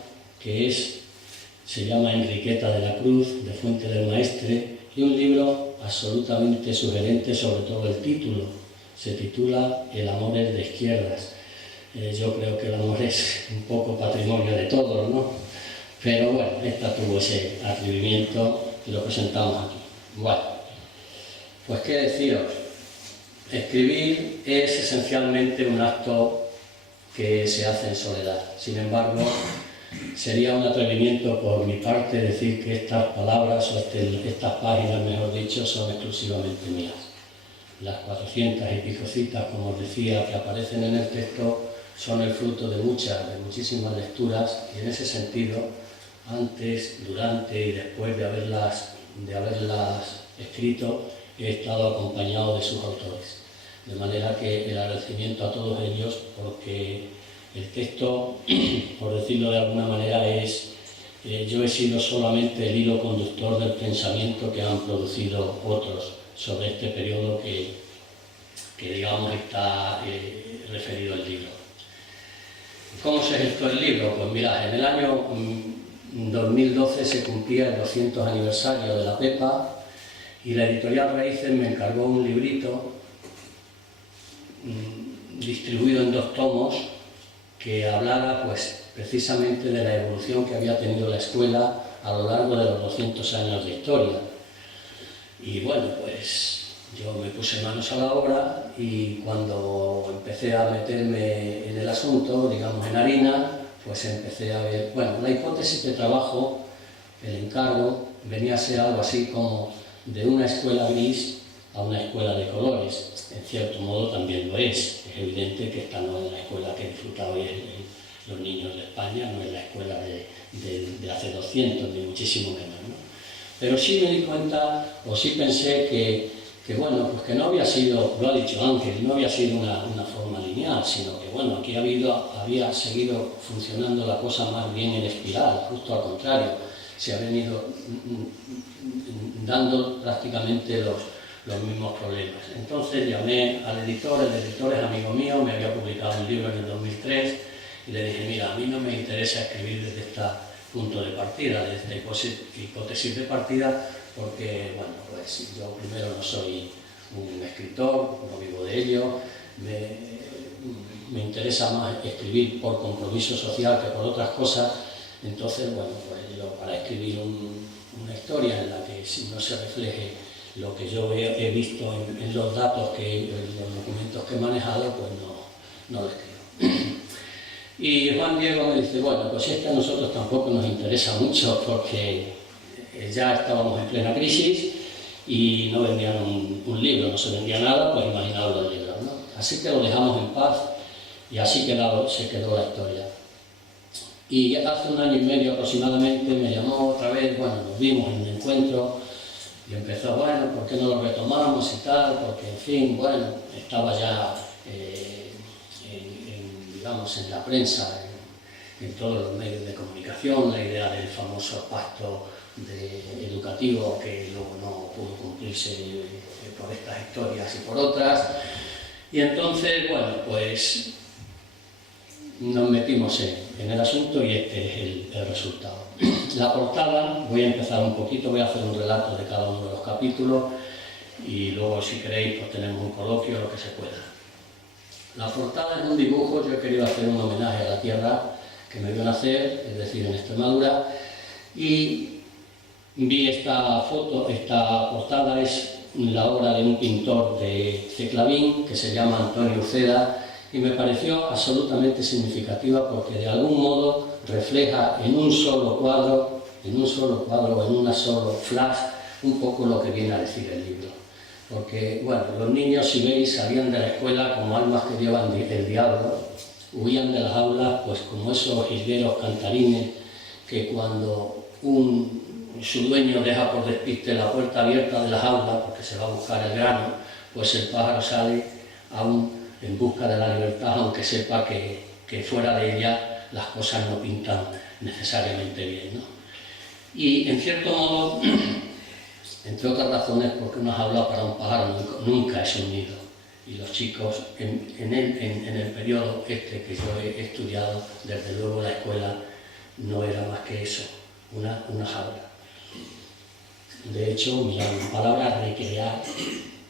se llama Enriqueta de la Cruz, de Fuente del Maestre, y un libro absolutamente sugerente, sobre todo el título. Se titula El amor es de izquierdas. Yo creo que el amor es un poco patrimonio de todos, ¿no? Pero bueno, esta tuvo ese atrevimiento y lo presentamos aquí. Bueno, pues qué deciros. Escribir es esencialmente un acto que se hace en soledad. Sin embargo, sería un atrevimiento por mi parte decir que estas palabras o estas páginas, mejor dicho, son exclusivamente mías. Las 400 y pico citas, como os decía, que aparecen en el texto son el fruto de muchísimas lecturas, y en ese sentido, antes, durante y después de haberlas escrito, he estado acompañado de sus autores. De manera que el agradecimiento a todos ellos, porque el texto, por decirlo de alguna manera, yo he sido solamente el hilo conductor del pensamiento que han producido otros sobre este periodo que digamos, está referido al libro. ¿Cómo se gestó el libro? Pues mirad, en el año 2012 se cumplía el 200 aniversario de la Pepa, y la editorial Raíces me encargó un librito distribuido en 2 tomos que hablara pues precisamente de la evolución que había tenido la escuela a lo largo de los 200 años de historia. Y bueno, pues yo me puse manos a la obra, y cuando empecé a meterme en el asunto, digamos en harina, pues empecé a ver, bueno, la hipótesis de trabajo, el encargo, venía a ser algo así como de una escuela gris a una escuela de colores. En cierto modo también lo es. Es evidente que esta no es la escuela que disfrutan hoy los niños de España, no es la escuela de hace 200, ni muchísimo menos, ¿no? Pero sí me di cuenta, o sí pensé que bueno, pues que no había sido, lo ha dicho Ángel, no había sido una forma lineal, sino que bueno, aquí había seguido funcionando la cosa más bien en espiral, justo al contrario. Se ha venido dando prácticamente los mismos problemas. Entonces llamé al editor, el editor es amigo mío, me había publicado un libro en el 2003, y le dije, mira, a mí no me interesa escribir desde este punto de partida, desde esta hipótesis de partida, porque, bueno, pues yo primero no soy un escritor, no vivo de ello, me interesa más escribir por compromiso social que por otras cosas. Entonces, bueno, pues yo para escribir una historia en la que no se refleje lo que yo he visto en los datos, en los documentos que he manejado, pues no lo escribo. Y Juan Diego me dice, bueno, pues a nosotros tampoco nos interesa mucho, porque ya estábamos en plena crisis y no vendían un libro, no se vendía nada, pues imaginaos los libros, ¿no? Así que lo dejamos en paz, y así se quedó la historia. Y hace 1 año y medio aproximadamente me llamó otra vez, bueno, nos vimos en un encuentro, y empezó, bueno, ¿por qué no lo retomamos y tal? Porque, en fin, bueno, estaba ya, digamos, en la prensa, en todos los medios de comunicación, la idea del famoso pacto educativo, que luego no pudo cumplirse por estas historias y por otras. Y entonces, bueno, pues nos metimos en el asunto, y este es el resultado. La portada, voy a empezar un poquito, voy a hacer un relato de cada uno de los capítulos, y luego, si queréis, pues tenemos un coloquio, lo que se pueda. La portada es un dibujo. Yo he querido hacer un homenaje a la tierra que me vio nacer, es decir, en Extremadura, y vi esta portada es la obra de un pintor de Ceclavín que se llama Antonio Uceda, y me pareció absolutamente significativa porque de algún modo refleja en un solo cuadro, en un solo flash, un poco lo que viene a decir el libro. Porque, bueno, los niños, si veis, salían de la escuela como almas que llevan el diablo, huían de las aulas pues como esos jilgueros cantarines que cuando su dueño deja por despiste la puerta abierta de las aulas porque se va a buscar el grano, pues el pájaro sale aún en busca de la libertad, aunque sepa que fuera de ella las cosas no pintan necesariamente bien, ¿no? Y en cierto modo, entre otras razones, porque una jaula para un pájaro nunca es un nido. Y los chicos, en el periodo que yo he estudiado, desde luego la escuela no era más que eso, una jaula. De hecho, mira, la palabra recrear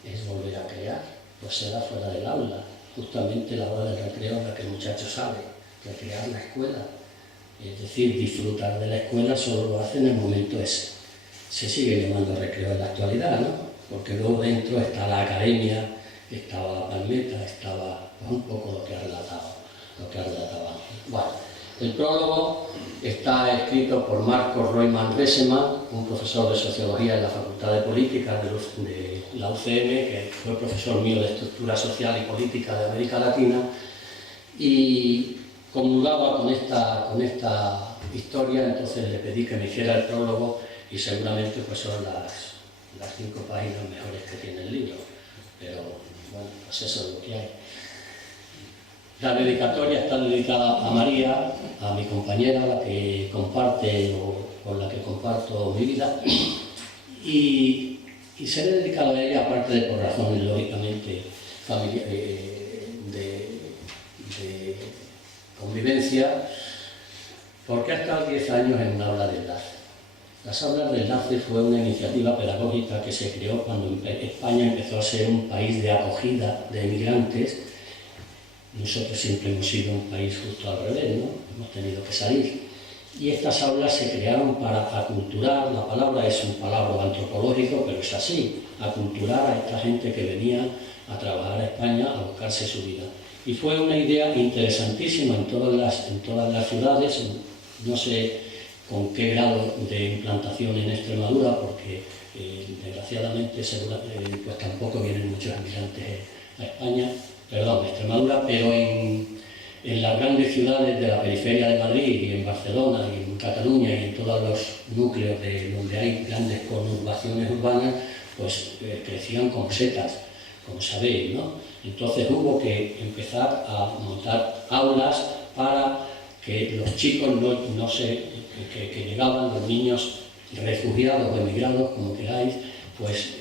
es volver a crear, pues era fuera del aula, justamente la hora del recreo en la que el muchacho sabe recrear la escuela, es decir, disfrutar de la escuela solo lo hace en el momento ese. Se sigue llamando recreo en la actualidad, ¿no? Porque luego dentro está la academia, estaba la palmeta, estaba un poco lo que ha relatado Ángel. Bueno, el prólogo está escrito por Marcos Royman Reseman, un profesor de Sociología en la Facultad de Política de la UCM, que fue profesor mío de Estructura Social y Política de América Latina, y comulgaba con esta historia, entonces le pedí que me hiciera el prólogo y seguramente pues son las 5 páginas mejores que tiene el libro, pero bueno, pues eso es lo que hay. La dedicatoria está dedicada a María, a mi compañera, con la que comparto mi vida, y se le ha dedicado a ella, aparte de por razones lógicamente de convivencia, porque ha estado 10 años en una aula de enlace. Las aulas de enlace fue una iniciativa pedagógica que se creó cuando España empezó a ser un país de acogida de emigrantes. Nosotros siempre hemos sido un país justo al revés, ¿no? Hemos tenido que salir. Y estas aulas se crearon para aculturar, la palabra es un palabra antropológico, pero es así, aculturar a esta gente que venía a trabajar a España, a buscarse su vida. Y fue una idea interesantísima en todas las ciudades, no sé con qué grado de implantación en Extremadura, porque desgraciadamente pues tampoco vienen muchos emigrantes a España, perdón, Extremadura, pero en las grandes ciudades de la periferia de Madrid y en Barcelona y en Cataluña y en todos los núcleos donde hay grandes conurbaciones urbanas, pues crecían como setas, como sabéis, ¿no? Entonces hubo que empezar a montar aulas para que los chicos que llegaban, los niños refugiados o emigrados, como queráis, pues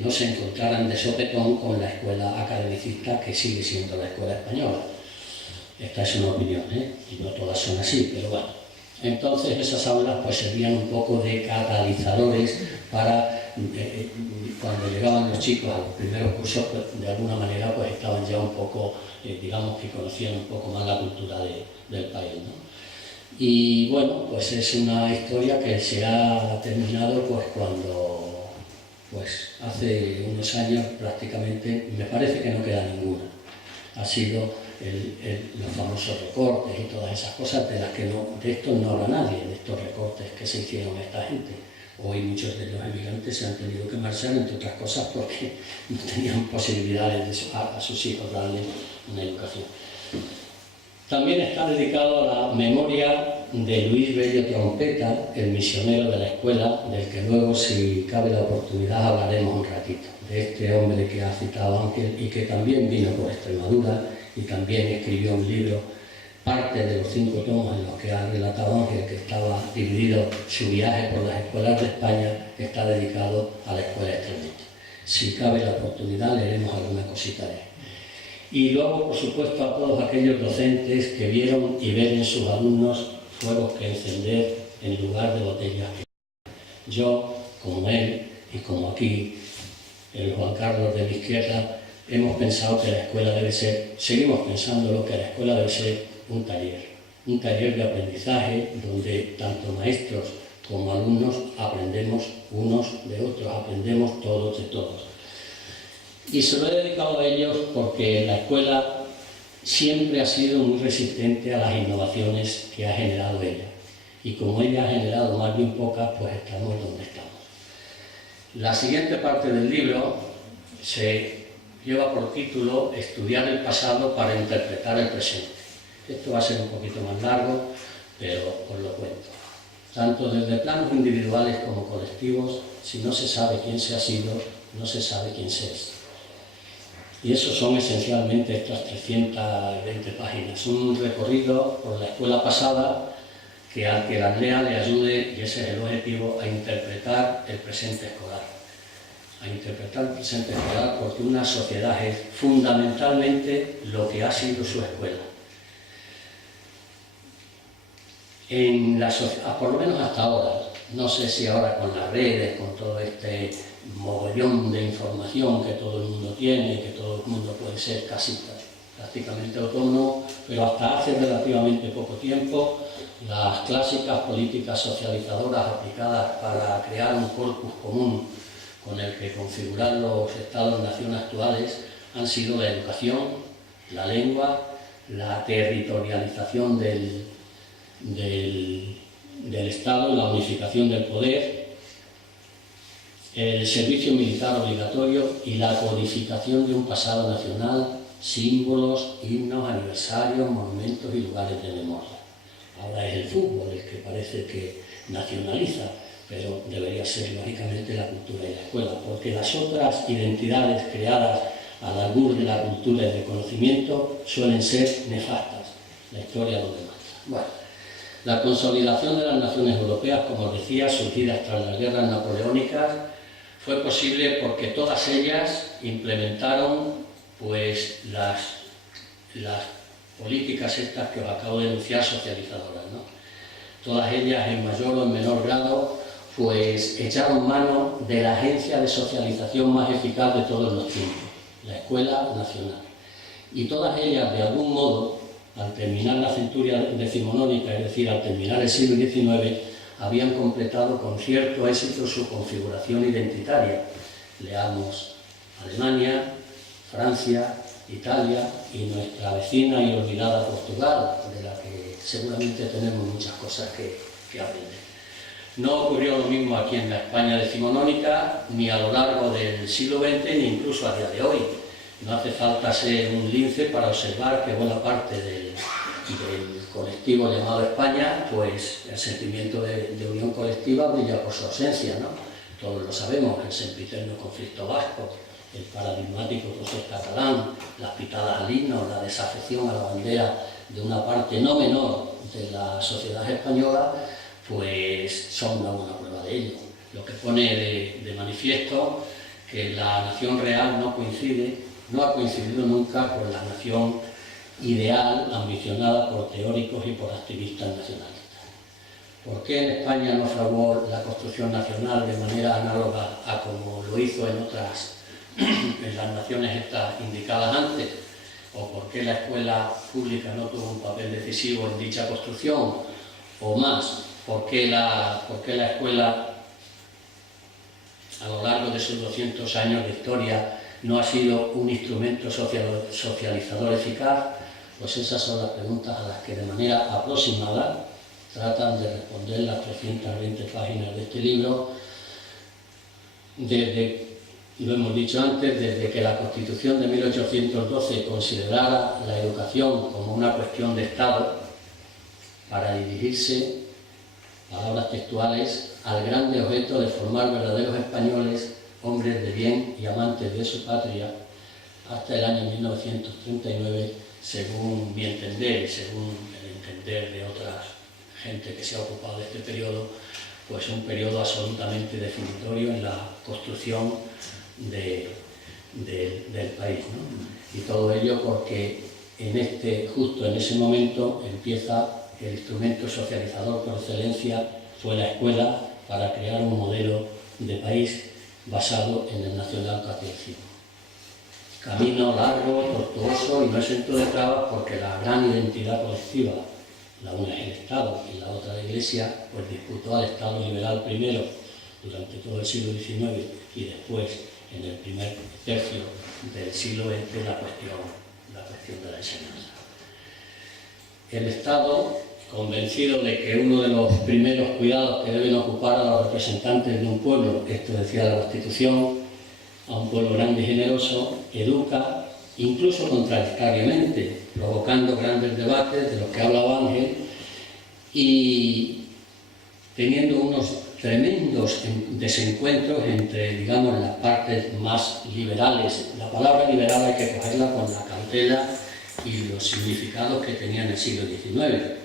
no se encontraran de sopetón con la escuela academicista que sigue siendo la escuela española. Esta es una opinión, y no todas son así, pero bueno. Entonces esas aulas pues servían un poco de catalizadores para cuando llegaban los chicos a los primeros cursos, pues, de alguna manera pues estaban ya un poco, digamos que conocían un poco más la cultura del país, ¿no? Y bueno, pues es una historia que se ha terminado pues cuando, pues hace unos años prácticamente, me parece que no queda ninguna. Ha sido los famosos recortes y todas esas cosas de las que de estos no habla nadie, de estos recortes que se hicieron a esta gente. Hoy muchos de los emigrantes se han tenido que marchar, entre otras cosas, porque no tenían posibilidades a sus hijos darles una educación. También está dedicado a la memoria de Luis Bello Trompeta, el misionero de la escuela, del que luego, si cabe la oportunidad, hablaremos un ratito, de este hombre que ha citado Ángel y que también vino por Extremadura y también escribió un libro, parte de los 5 tomos en los que ha relatado Ángel, que estaba dividido su viaje por las escuelas de España, que está dedicado a la escuela extremeña. Si cabe la oportunidad, leeremos alguna cosita de él. Y luego, por supuesto, a todos aquellos docentes que vieron y ven en sus alumnos fuegos que encender en lugar de botellas que... Yo, como él y como aquí el Juan Carlos de la izquierda, hemos pensado que la escuela debe ser, seguimos pensándolo, que la escuela debe ser un taller de aprendizaje donde tanto maestros como alumnos aprendemos unos de otros, aprendemos todos de todos. Y se lo he dedicado a ellos porque la escuela siempre ha sido muy resistente a las innovaciones que ha generado ella. Y como ella ha generado más bien pocas, pues estamos donde estamos. La siguiente parte del libro se lleva por título Estudiar el pasado para interpretar el presente. Esto va a ser un poquito más largo, pero os lo cuento. Tanto desde planos individuales como colectivos, si no se sabe quién se ha sido, no se sabe quién se es. Y eso son esencialmente estas 320 páginas. Un recorrido por la escuela pasada que al que las lea le ayude, y ese es el objetivo, a interpretar el presente escolar. A interpretar el presente escolar porque una sociedad es fundamentalmente lo que ha sido su escuela. por lo menos hasta ahora, no sé si ahora con las redes, con todo este mogollón de información que todo el mundo tiene, que todo el mundo puede ser casi prácticamente autónomo, pero hasta hace relativamente poco tiempo las clásicas políticas socializadoras aplicadas para crear un corpus común con el que configurar los estados-nación actuales han sido la educación, la lengua, la territorialización del Estado, la unificación del poder, el servicio militar obligatorio y la codificación de un pasado nacional, símbolos, himnos, aniversarios, monumentos y lugares de memoria. Ahora es el fútbol el que parece que nacionaliza, pero debería ser lógicamente la cultura y la escuela, porque las otras identidades creadas al albur de la cultura y del conocimiento suelen ser nefastas. La historia lo demuestra. Bueno, la consolidación de las naciones europeas, como os decía, surgidas tras las guerras napoleónicas, fue posible porque todas ellas implementaron pues las políticas estas que os acabo de denunciar socializadoras, ¿no? Todas ellas en mayor o en menor grado pues echaron mano de la agencia de socialización más eficaz de todos los tiempos, la Escuela Nacional. Y todas ellas, de algún modo, al terminar la centuria decimonónica, es decir, al terminar el siglo XIX, habían completado con cierto éxito su configuración identitaria. Leamos Alemania, Francia, Italia y nuestra vecina y olvidada Portugal, de la que seguramente tenemos muchas cosas que aprender. No ocurrió lo mismo aquí en la España decimonónica, ni a lo largo del siglo XX, ni incluso a día de hoy. No hace falta ser un lince para observar que buena parte del colectivo llamado España, pues el sentimiento de unión colectiva brilla por su ausencia, ¿no? Todos lo sabemos, el sempiterno conflicto vasco, el paradigmático proceso catalán, las pitadas al himno, la desafección a la bandera de una parte no menor de la sociedad española, pues son una buena prueba de ello. Lo que pone de manifiesto que la nación real no ha coincidido nunca con la nación ideal ambicionada por teóricos y por activistas nacionalistas. ¿Por qué en España no fraguó la construcción nacional de manera análoga a como lo hizo en las naciones estas indicadas antes? ¿O por qué la escuela pública no tuvo un papel decisivo en dicha construcción? O más, ¿por qué la escuela a lo largo de sus 200 años de historia no ha sido un instrumento socializador eficaz? Pues esas son las preguntas a las que de manera aproximada tratan de responder las 320 páginas de este libro, lo hemos dicho antes, desde que la Constitución de 1812 considerara la educación como una cuestión de Estado para dirigirse, palabras textuales, al grande objeto de formar verdaderos españoles, hombres de bien y amantes de su patria, hasta el año 1939, según mi entender y según el entender de otra gente que se ha ocupado de este periodo, pues un periodo absolutamente definitorio en la construcción del país, ¿no? Y todo ello porque justo en ese momento empieza el instrumento socializador por excelencia, fue la escuela, para crear un modelo de país basado en el nacionalpatriotismo. Camino largo, tortuoso y no exento de trabas, porque la gran identidad colectiva, la una es el Estado y la otra la Iglesia, pues disputó al Estado liberal primero durante todo el siglo XIX y después en el primer tercio del siglo XX la cuestión de la enseñanza. El Estado, convencido de que uno de los primeros cuidados que deben ocupar a los representantes de un pueblo, esto decía la Constitución, a un pueblo grande y generoso, educa, incluso contradictoriamente, provocando grandes debates de los que hablaba Ángel y teniendo unos tremendos desencuentros entre, digamos, las partes más liberales. La palabra liberal hay que cogerla con la cautela y los significados que tenía en el siglo XIX,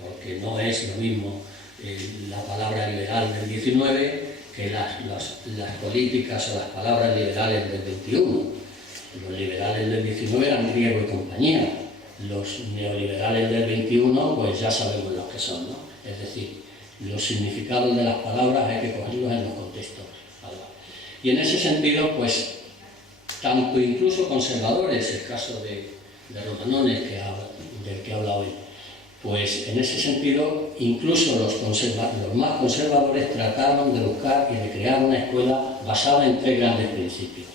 porque no es lo mismo la palabra liberal del XIX que las políticas o las palabras liberales del XXI. Los liberales del XIX eran Riego y compañía, los neoliberales del XXI pues ya sabemos los que son, ¿no? Es decir, los significados de las palabras hay que cogerlos en los contextos. ¿Vale? Y en ese sentido, pues, tanto incluso conservadores, el caso de Romanones, del que habla hoy, pues en ese sentido, incluso los más conservadores trataron de buscar y de crear una escuela basada en 3 grandes principios: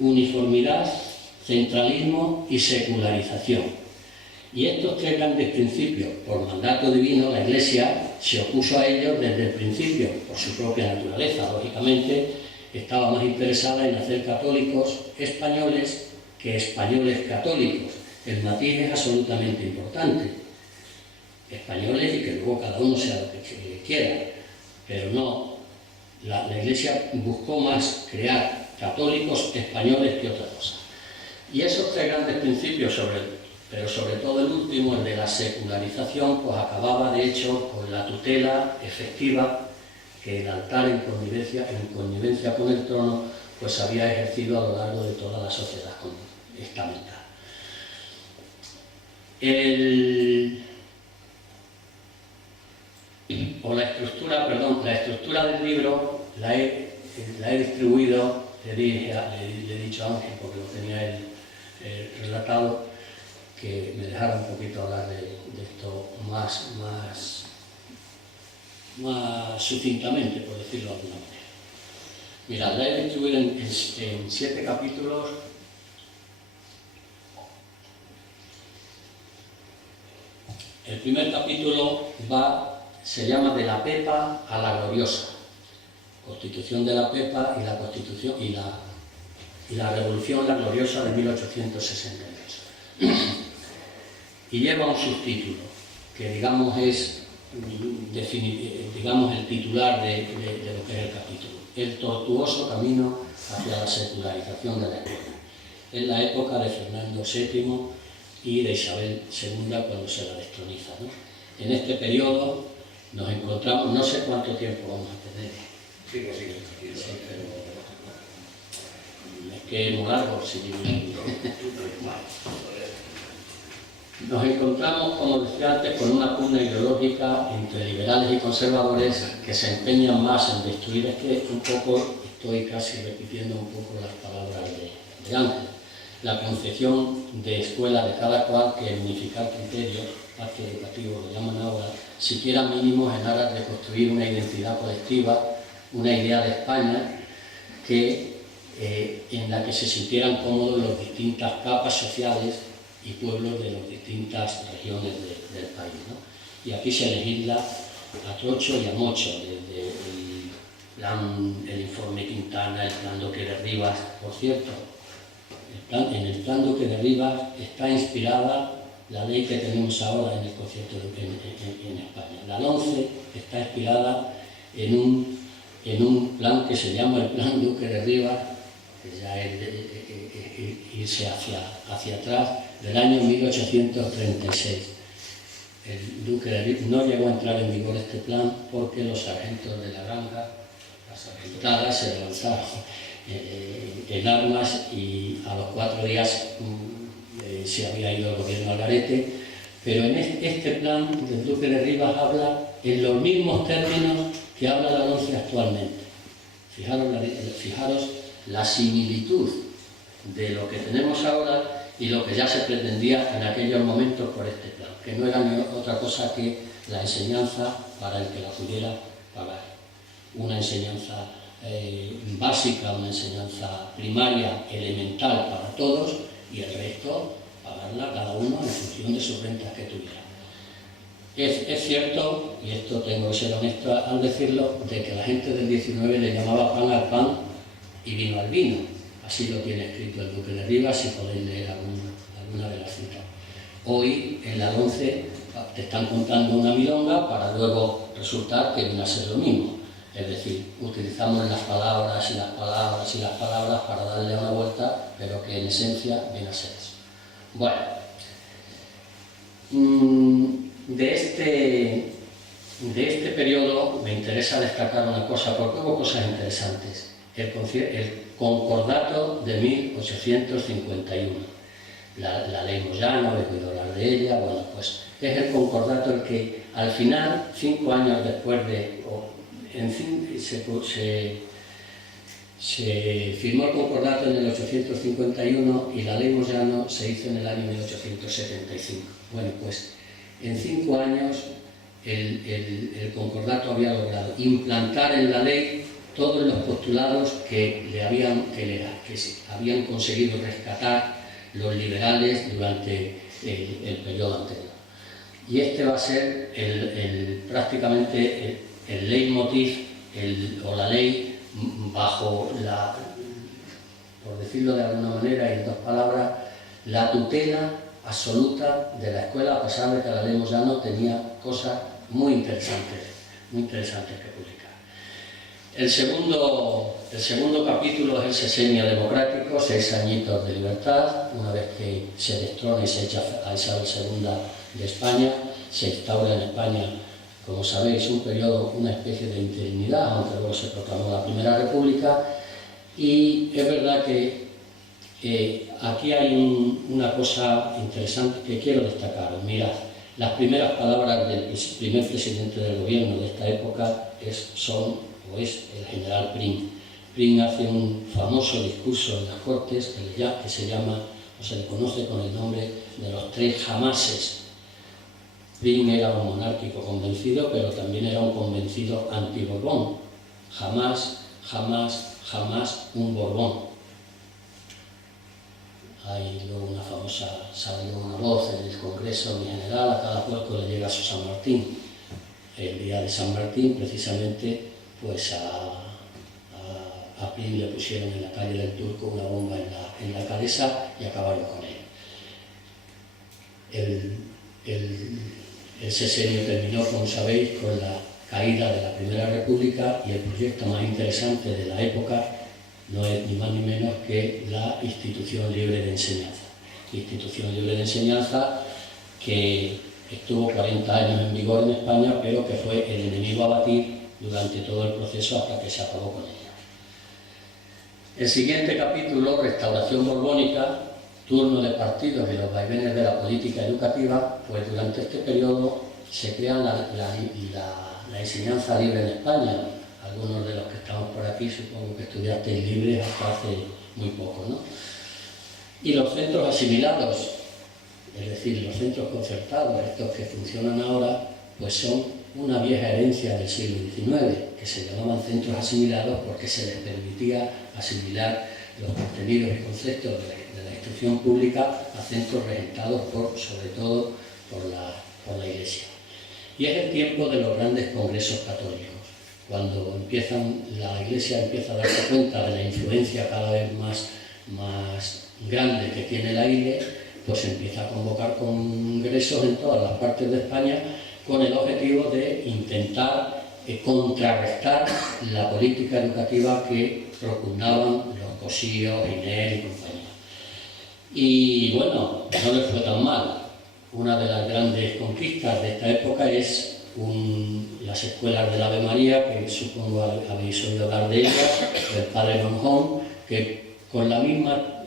uniformidad, centralismo y secularización. Y estos 3 grandes principios, por mandato divino, la Iglesia se opuso a ellos desde el principio, por su propia naturaleza. Lógicamente, estaba más interesada en hacer católicos españoles que españoles católicos. El matiz es absolutamente importante. Españoles y que luego cada uno sea lo que quiera, pero no, la Iglesia buscó más crear católicos españoles que otra cosa. Y esos 3 grandes principios, pero sobre todo el último, el de la secularización, pues acababa de hecho con la tutela efectiva que el altar en connivencia con el trono pues había ejercido a lo largo de toda la sociedad estamental. La estructura del libro la he distribuido, le he dicho a Ángel, porque lo tenía él relatado, que me dejara un poquito hablar de esto más sucintamente, por decirlo de alguna manera. Mirad, la he distribuido en 7 capítulos. El primer capítulo se llama De la Pepa a la Gloriosa, Constitución de la Pepa y la Constitución y la Revolución la Gloriosa de 1862. Y lleva un subtítulo que digamos es el titular de lo que es el capítulo: El tortuoso camino hacia la secularización de la escuela. En la época de Fernando VII y de Isabel II, cuando se la destroniza, ¿no? En este periodo nos encontramos, no sé cuánto tiempo vamos a tener. Sí, pero es que es muy largo. Nos encontramos, como decía antes, con una pugna ideológica entre liberales y conservadores que se empeñan más en destruir. Es que un poco, estoy casi repitiendo un poco las palabras de Ángel, la concepción de escuela de cada cual, que unificar criterios, pacto educativo lo llaman ahora, siquiera mínimos en aras de construir una identidad colectiva, una idea de España en la que se sintieran cómodos las distintas capas sociales y pueblos de las distintas regiones del país, ¿no? Y aquí se legisla a trocho y a mocho, desde el informe Quintana, el plan Duque de Rivas. Por cierto, en el plan Duque de Rivas está inspirada la ley que tenemos ahora en el concierto en España. La 11 está inspirada en un plan que se llama el plan Duque de Rivas, que ya es irse hacia atrás, del año 1836. El Duque de Rivas no llegó a entrar en vigor este plan porque los sargentos de la Granja, las sargentadas, se levantaron en armas y a los 4 días se había ido el gobierno al garete. Pero en este plan del Duque de Rivas habla en los mismos términos que habla la 11 actualmente. Fijaros la similitud de lo que tenemos ahora y lo que ya se pretendía en aquellos momentos por este plan, que no era ni otra cosa que la enseñanza para el que la pudiera pagar. Una enseñanza básica, una enseñanza primaria, elemental para todos, y el resto pagarla cada uno en función de sus rentas que tuviera. Es cierto, y esto tengo que ser honesto al decirlo, de que la gente del 19 le llamaba pan al pan y vino al vino. Así lo tiene escrito el Duque de Rivas, si podéis leer alguna de las citas. Hoy, en la 11, te están contando una milonga para luego resultar que viene a ser lo mismo. Es decir, utilizamos las palabras y las palabras y las palabras para darle una vuelta, pero que en esencia viene a ser eso. Bueno, de este periodo me interesa destacar una cosa, porque hubo cosas interesantes. El Concordato de 1851. La ley Moyano, he oído hablar de ella. Bueno, pues es el concordato el que al final, 5 años después se firmó el concordato en el 851 y la ley Moyano se hizo en el año 1875. Bueno, pues en 5 años el concordato había logrado implantar en la ley todos los postulados que se habían conseguido rescatar los liberales durante el periodo anterior. Y este va a ser prácticamente el leitmotiv o la ley bajo por decirlo de alguna manera y en 2 palabras, la tutela absoluta de la escuela, a pesar de que la ley Moyano tenía cosas muy interesantes que publicar. El segundo capítulo es el sexenio democrático, 6 añitos de libertad, una vez que se destrona y se echa a Isabel II de España, se instaura en España, como sabéis, un periodo, una especie de interinidad, aunque luego se proclamó la Primera República, y es verdad que aquí hay una cosa interesante que quiero destacar. Mirad, las primeras palabras del primer presidente del gobierno de esta época es el general Prim. Prim hace un famoso discurso en las Cortes que se llama, o se le conoce con el nombre de los 3 jamases. Prim era un monárquico convencido, pero también era un convencido anti-Borbón. Jamás, jamás, jamás un Borbón. Hay luego salió una voz en el Congreso en general, a cada puerco le llega su San Martín. El día de San Martín, precisamente, pues a Prim le pusieron en la calle del Turco una bomba en la cabeza y acabaron con él. El sexenio terminó, como sabéis, con la caída de la Primera República y el proyecto más interesante de la época no es ni más ni menos que la Institución Libre de Enseñanza. Institución Libre de Enseñanza que estuvo 40 años en vigor en España, pero que fue el enemigo a batir durante todo el proceso hasta que se acabó con ella. El siguiente capítulo, Restauración Borbónica, turno de partidos y los vaivenes de la política educativa, pues durante este periodo se crea la enseñanza libre en España. Algunos de los que estamos por aquí supongo que estudiasteis libres hasta hace muy poco, ¿no? Y los centros asimilados, es decir, los centros concertados, estos que funcionan ahora, pues son una vieja herencia del siglo XIX, que se llamaban centros asimilados porque se les permitía asimilar los contenidos y conceptos de la instrucción pública a centros regentados sobre todo por la Iglesia. Y es el tiempo de los grandes congresos católicos, cuando la Iglesia empieza a darse cuenta de la influencia cada vez más grande que tiene la Iglesia, pues empieza a convocar congresos en todas las partes de España con el objetivo de intentar contrarrestar la política educativa que propugnaban los Cosíos, Giner y compañía. Y bueno, no les fue tan mal. Una de las grandes conquistas de esta época es las escuelas del Ave María, que supongo habéis oído hablar de ellas, del padre Monjón, que con la misma,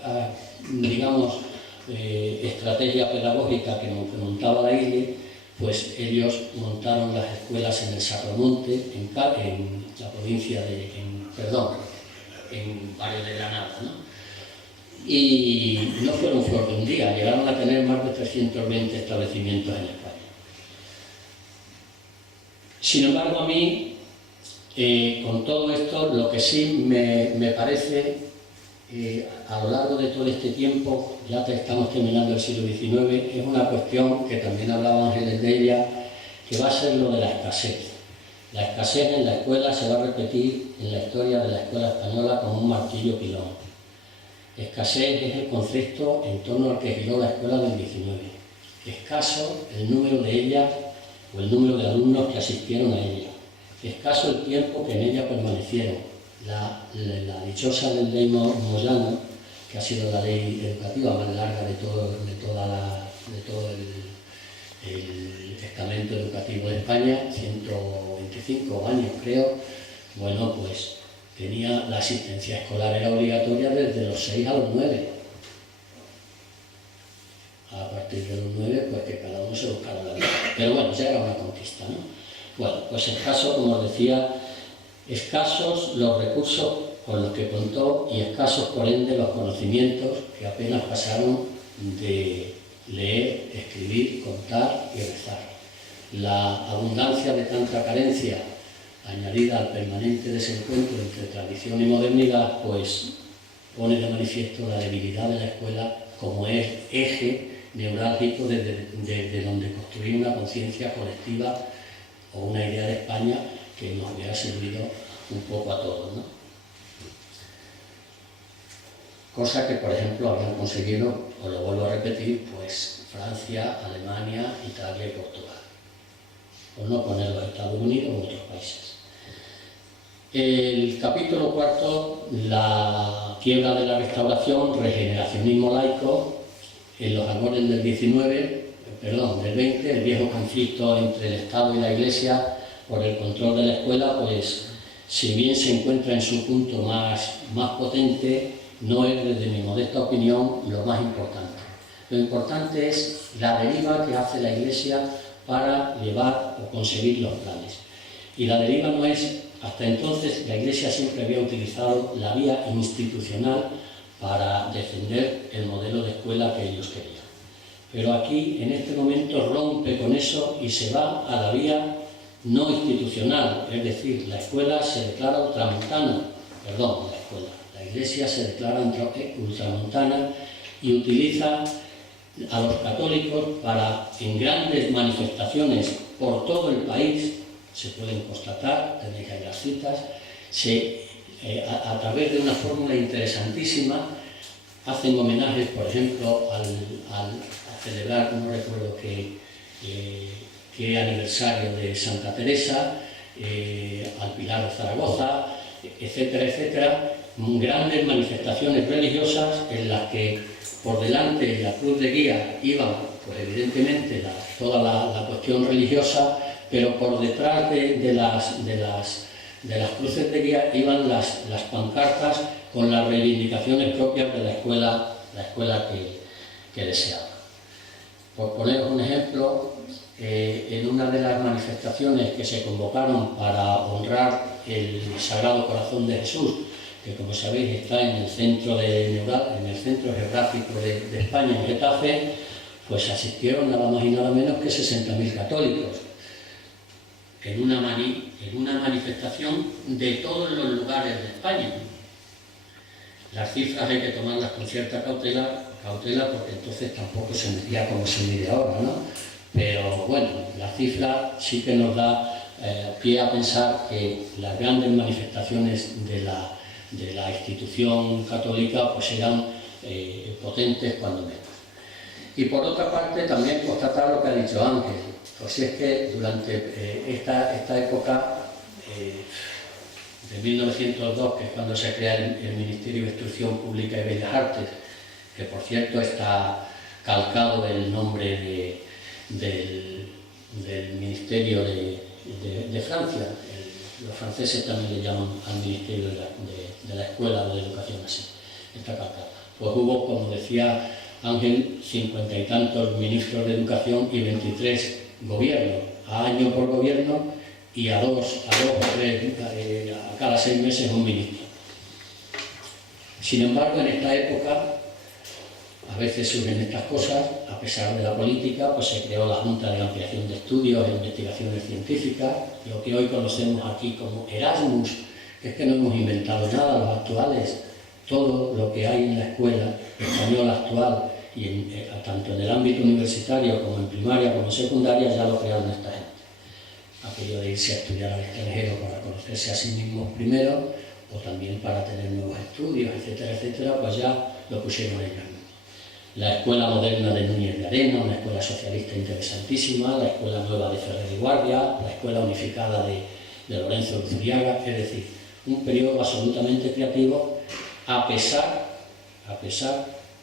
estrategia pedagógica que montaba la Iglesia, pues ellos montaron las escuelas en el Sacromonte, en la provincia en Valle de Granada, ¿no? Y no fueron flor de un día, llegaron a tener más de 320 establecimientos en España. Sin embargo, a mí, con todo esto, lo que sí me parece, a lo largo de todo este tiempo, ya que estamos terminando el siglo XIX, es una cuestión que también hablaba Ángeles de ella, que va a ser lo de la escasez. La escasez en la escuela se va a repetir en la historia de la escuela española como un martillo pilón. Escasez es el concepto en torno al que giró la escuela del XIX. Escaso el número de ellas o el número de alumnos que asistieron a ella. Escaso el tiempo que en ella permanecieron. La dichosa ley Moyano, que ha sido la ley educativa más larga de todo el estamento educativo de España, 125 años creo, bueno, pues tenía la asistencia escolar, era obligatoria desde los 6 a los 9. a partir de los 9, pues que cada uno se buscara la vida. Pero bueno, ya era una conquista, ¿no? Bueno, pues escasos, como os decía, escasos los recursos con los que contó y escasos, por ende, los conocimientos que apenas pasaron de leer, escribir, contar y rezar. La abundancia de tanta carencia, añadida al permanente desencuentro entre tradición y modernidad, pues pone de manifiesto la debilidad de la escuela como eje neurálgico desde donde construir una conciencia colectiva o una idea de España que nos hubiera servido un poco a todos, ¿no? Cosa que, por ejemplo, habían conseguido, os lo vuelvo a repetir, pues Francia, Alemania, Italia y Portugal. Por no poner los Estados Unidos u otros países. El capítulo cuarto, la quiebra de la restauración, regeneracionismo laico, en los albores del 20, el viejo conflicto entre el Estado y la Iglesia por el control de la escuela, pues si bien se encuentra en su punto más potente, no es, desde mi modesta opinión, lo más importante. Lo importante es la deriva que hace la Iglesia para llevar o conseguir los planes. Y la deriva no es, hasta entonces la Iglesia siempre había utilizado la vía institucional para defender el modelo de escuela que ellos querían. Pero aquí, en este momento, rompe con eso y se va a la vía no institucional, es decir, la escuela se declara ultramontana, la Iglesia se declara ultramontana y utiliza a los católicos para, en grandes manifestaciones por todo el país, se pueden constatar, tenéis ahí las citas, a través de una fórmula interesantísima, hacen homenajes, por ejemplo, a celebrar, no recuerdo qué aniversario de Santa Teresa, al Pilar de Zaragoza, etcétera, etcétera, grandes manifestaciones religiosas en las que por delante de la cruz de guía iban, pues evidentemente, toda la cuestión religiosa, pero por detrás de las cruces de guía iban las pancartas con las reivindicaciones propias de la escuela que deseaba. Por poneros un ejemplo, en una de las manifestaciones que se convocaron para honrar el Sagrado Corazón de Jesús, que como sabéis está en el centro geográfico de España, en Getafe, pues asistieron nada más y nada menos que 60.000 católicos. En una manifestación de todos los lugares de España. Las cifras hay que tomarlas con cierta cautela porque entonces tampoco se medía como se mide ahora, ¿no? Pero bueno, la cifra sí que nos da pie a pensar que las grandes manifestaciones de la institución católica pues eran potentes cuando menos. Y por otra parte también constatar lo que ha dicho Ángel. Pues es que durante esta época de 1902, que es cuando se crea el Ministerio de Instrucción Pública y Bellas Artes, que por cierto está calcado el nombre del Ministerio de Francia. Los franceses también le llaman al Ministerio de la Escuela o de Educación así. Está calcado. Pues hubo, como decía Ángel, 50 y tantos ministros de Educación y 23 gobiernos, a año por gobierno, y a dos o tres, a cada 6 meses un ministro. Sin embargo, en esta época, a veces surgen estas cosas, a pesar de la política, pues se creó la Junta de Ampliación de Estudios e Investigaciones Científicas, lo que hoy conocemos aquí como Erasmus, que es que no hemos inventado nada, los actuales, todo lo que hay en la escuela española actual, y tanto en el ámbito universitario como en primaria como en secundaria, ya lo crearon esta gente. Aquello de irse a estudiar al extranjero para conocerse a sí mismos primero, o también para tener nuevos estudios, etcétera, etcétera, pues ya lo pusieron ellos. La Escuela Moderna de Núñez de Arena, una escuela socialista interesantísima, la Escuela Nueva de Ferrer y Guardia, la Escuela Unificada de Lorenzo Luzuriaga, es decir, un periodo absolutamente creativo a pesar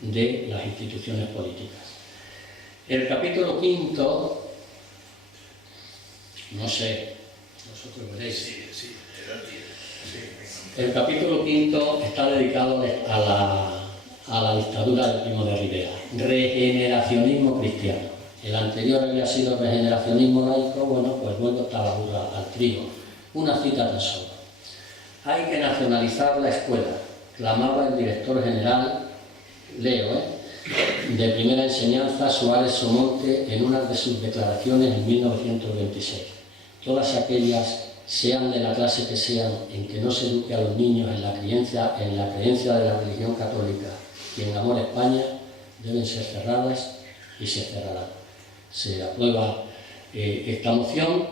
de las instituciones políticas. El capítulo quinto, no sé, vosotros veréis. El capítulo quinto está dedicado a la dictadura de Primo de Rivera. Regeneracionismo cristiano. El anterior había sido regeneracionismo laico, bueno, pues vuelvo hasta la burra al trigo. Una cita tan solo. Hay que nacionalizar la escuela, clamaba el director general, leo, de primera enseñanza, Suárez Somonte, en una de sus declaraciones en 1926. Todas aquellas, sean de la clase que sean, en que no se eduque a los niños en la creencia de la religión católica y en amor a España, deben ser cerradas y se cerrarán. Se aprueba esta moción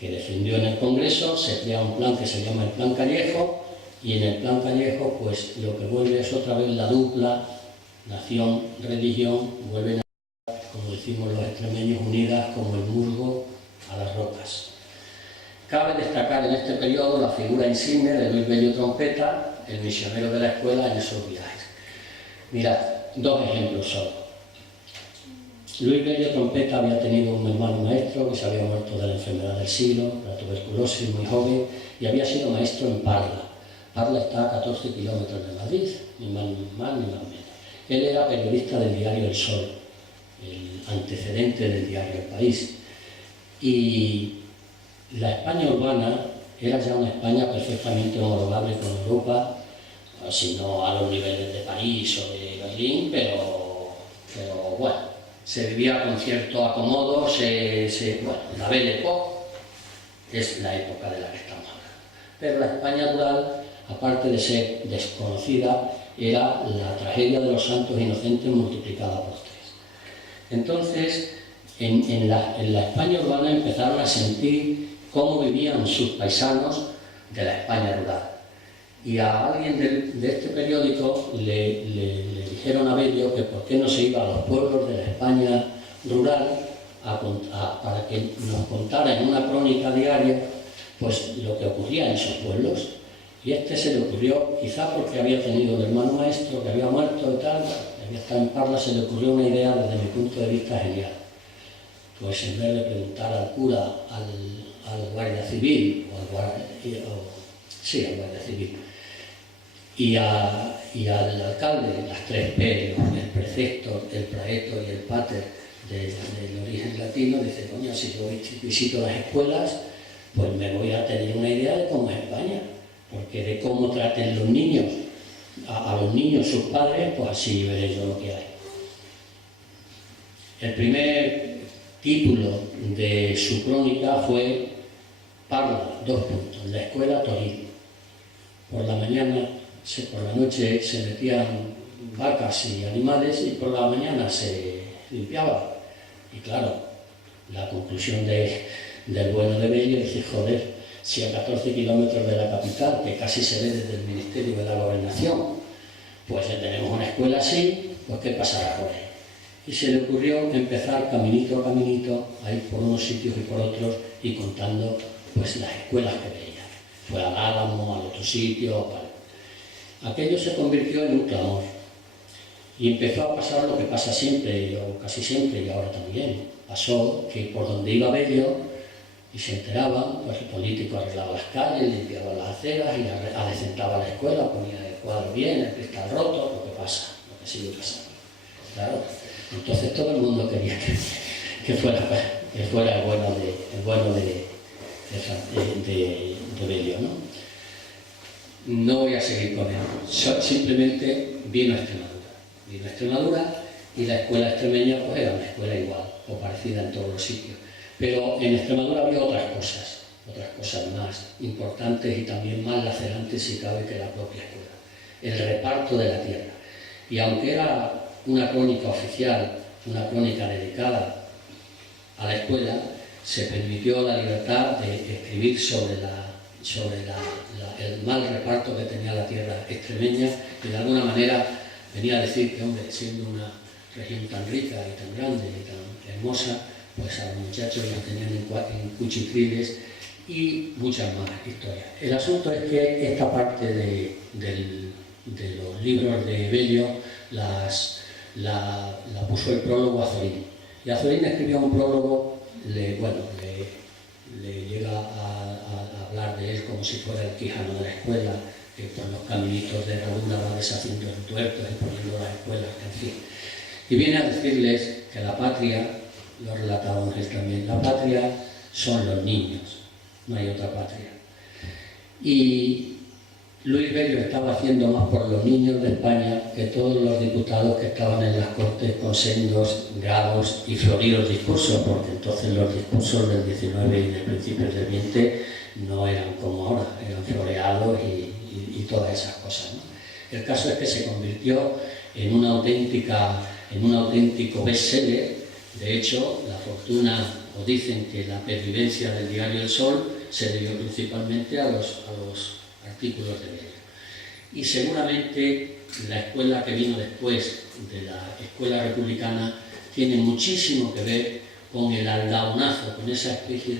que defendió en el Congreso, se crea un plan que se llama el Plan Callejo, y en el Plan Callejo pues lo que vuelve es otra vez la dupla nación-religión, vuelven a, como decimos los extremeños, unidas como el musgo a las rocas. Cabe destacar en este periodo la figura insigne de Luis Bello Trompeta, el misionero de la escuela en esos viajes. Mirad, dos ejemplos solo. Luis Bello Trompeta había tenido un hermano maestro que se había muerto de la enfermedad del siglo, la tuberculosis, muy joven, y había sido maestro en Parla. Parla está a 14 kilómetros de Madrid, ni más ni más menos. Él era periodista del diario El Sol, el antecedente del diario El País. Y la España urbana era ya una España perfectamente homologable con Europa, si no a los niveles de París o de Berlín, pero bueno, se vivía con cierto acomodo, bueno, la Belle Époque es la época de la que estamos hablando. Pero la España rural, aparte de ser desconocida, era la tragedia de los santos inocentes multiplicada por 3. Entonces, en la España urbana empezaron a sentir cómo vivían sus paisanos de la España rural. Y a alguien de este periódico le dijeron a Bello que por qué no se iba a los pueblos de la España rural para que nos contara en una crónica diaria pues lo que ocurría en esos pueblos. Y este se le ocurrió, quizá porque había tenido un hermano maestro que había muerto y tal, había estado en Parla, se le ocurrió una idea desde mi punto de vista genial. Pues en vez de preguntar al cura, al guardia civil, al guardia civil, y al alcalde, las 3 P, el precepto, el praeto y el pater del origen latino, dice, coño, si yo visito las escuelas, pues me voy a tener una idea de cómo es España, porque de cómo traten los niños, a los niños sus padres, pues así veré yo lo que hay. El primer título de su crónica fue Parla, 2 puntos, la escuela Toril. Por la mañana, por la noche se metían vacas y animales y por la mañana se limpiaba. Y claro, la conclusión del bueno de Bello dice, joder, si a 14 kilómetros de la capital, que casi se ve desde el Ministerio de la Gobernación, pues tenemos una escuela así, pues ¿qué pasará por ahí? Y se le ocurrió empezar caminito a caminito, a ir por unos sitios y por otros, y contando pues las escuelas que veía. Fue al Álamo, al otro sitio, aquello se convirtió en un clamor. Y empezó a pasar lo que pasa siempre, o casi siempre, y ahora también. Pasó que por donde iba Bello, y se enteraban, pues el político arreglaba las calles, limpiaba las aceras y adecentaba la escuela, ponía el cuadro bien, el cristal roto, lo que pasa, lo que sigue pasando. Claro. Entonces todo el mundo quería que fuera el bueno de Bello, ¿no? No voy a seguir con él. Simplemente vino a Extremadura y la escuela extremeña pues era una escuela igual o parecida en todos los sitios. Pero en Extremadura había otras cosas más importantes y también más lacerantes, si cabe, que la propia escuela. El reparto de la tierra. Y aunque era una crónica oficial, una crónica dedicada a la escuela, se permitió la libertad de escribir sobre el mal reparto que tenía la tierra extremeña, que de alguna manera venía a decir que, hombre, siendo una región tan rica y tan grande y tan hermosa, pues a los muchachos los tenían en cuchitriles y muchas más historias. El asunto es que esta parte de los libros de Bello la puso el prólogo Azorín. Y Azorín escribió un prólogo, le llega a hablar de él como si fuera el Quijano de la escuela, que por los caminitos de herradura va deshaciendo tuertos y poniendo las escuelas, en fin. Y viene a decirles que la patria, lo ha relatado Ángel también, la patria son los niños, no hay otra patria. Y Luis Bello estaba haciendo más por los niños de España que todos los diputados que estaban en las Cortes con sendos, grados y floridos discursos, porque entonces los discursos del 19 y de principios del 20 no eran como ahora, eran floreados y todas esas cosas, ¿no? El caso es que se convirtió en un auténtico bestseller. De hecho, la fortuna, o dicen que la pervivencia del diario El Sol se debió principalmente a los artículos de Bello. Y seguramente la escuela que vino después de la escuela republicana tiene muchísimo que ver con el aldaonazo, con esa especie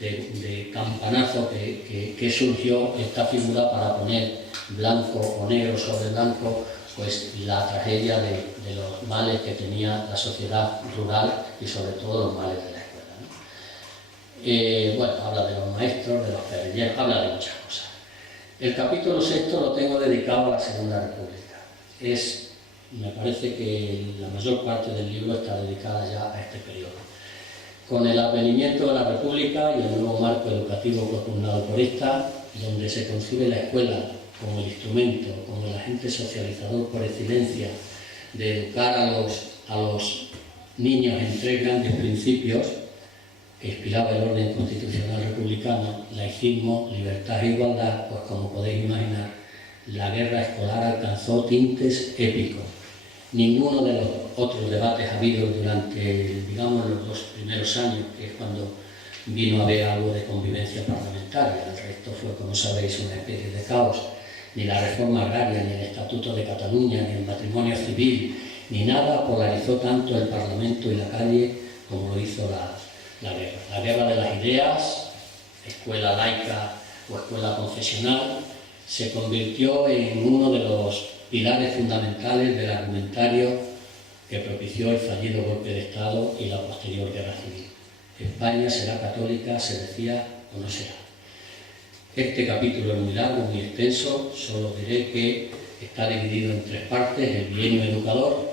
de campanazo que surgió esta figura para poner blanco o negro sobre blanco pues la tragedia de los males que tenía la sociedad rural y sobre todo los males de la escuela, ¿no? Bueno, habla de los maestros, de los guerrilleros, habla de muchas cosas. El capítulo 6 lo tengo dedicado a la Segunda República. Me parece que la mayor parte del libro está dedicada ya a este periodo. Con el advenimiento de la República y el nuevo marco educativo propugnado por esta, donde se concibe la escuela como el instrumento, como el agente socializador por excelencia de educar a los niños en tres grandes principios que inspiraba el orden constitucional republicano: laicismo, libertad e igualdad. Pues como podéis imaginar, la guerra escolar alcanzó tintes épicos. Ninguno de los otros debates habidos durante, digamos, los 2 primeros años, que es cuando vino a haber algo de convivencia parlamentaria, el resto fue, como sabéis, una especie de caos. Ni la reforma agraria, ni el Estatuto de Cataluña, ni el matrimonio civil, ni nada polarizó tanto el Parlamento y la calle como lo hizo la guerra. La guerra de las ideas, escuela laica o escuela confesional, se convirtió en uno de los pilares fundamentales del argumentario que propició el fallido golpe de Estado y la posterior guerra civil. España será católica, se decía, o no será. Este capítulo es muy largo, muy extenso, solo diré que está dividido en 3 partes: el bienio educador,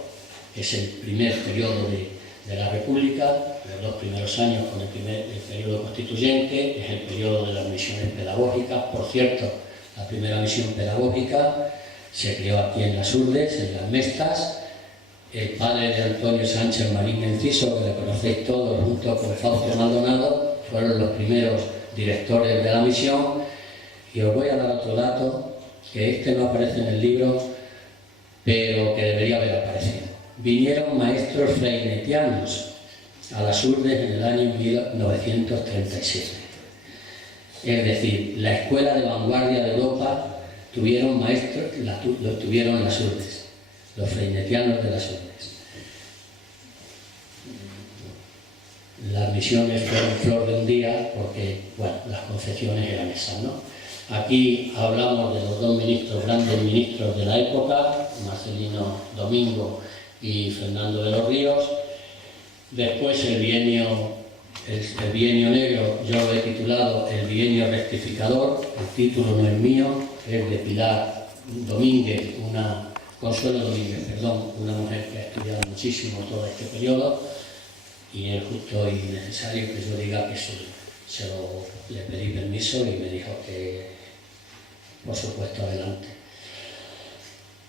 que es el primer periodo de la República, los 2 primeros años con el periodo constituyente, es el periodo de las misiones pedagógicas. Por cierto, la primera misión pedagógica se creó aquí en Las Urdes, en Las Mestas. El padre de Antonio Sánchez Marín Enciso, que le conocéis todos, junto con Fausto Maldonado, fueron los primeros directores de la misión. Y os voy a dar otro dato, que no aparece en el libro, pero que debería haber aparecido. Vinieron maestros freinetianos a Las Urdes en el año 1937. Es decir, la escuela de vanguardia de Europa tuvieron maestros, lo tuvieron Las Urdes, los freinetianos de Las Urdes. Las misiones fueron flor de un día porque, bueno, las concepciones eran esas, ¿no? Aquí hablamos de los 2 ministros, grandes ministros de la época, Marcelino Domingo y Fernando de los Ríos. Después el bienio negro, yo lo he titulado el bienio rectificador. El título no es mío, es de Pilar Domínguez, Consuelo Domínguez, perdón, una mujer que ha estudiado muchísimo todo este periodo, y es justo y necesario que yo diga que le pedí permiso y me dijo que, por supuesto, adelante.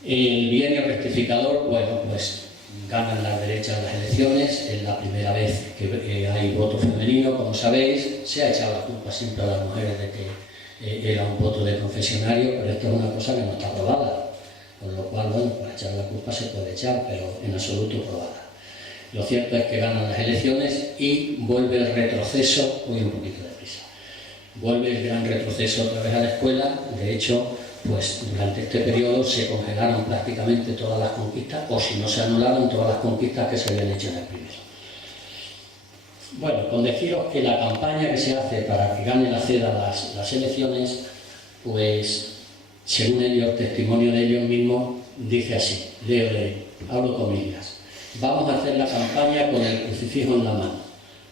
El bienio rectificador, bueno, pues ganan las derechas las elecciones, es la primera vez que hay voto femenino, como sabéis. Se ha echado la culpa siempre a las mujeres de que era un voto de confesionario, pero esto es una cosa que no está probada, con lo cual, bueno, para echar la culpa se puede echar, pero en absoluto probada. Lo cierto es que ganan las elecciones y vuelve el retroceso, voy un poquito deprisa, vuelve el gran retroceso otra vez a la escuela. De hecho, pues durante este periodo se congelaron prácticamente todas las conquistas, o si no se anularon todas las conquistas que se habían hecho en el primero. Bueno, con deciros que la campaña que se hace para que gane la CEDA las elecciones, pues según ellos, testimonio de ellos mismos, dice así, abro comillas: vamos a hacer la campaña con el crucifijo en la mano,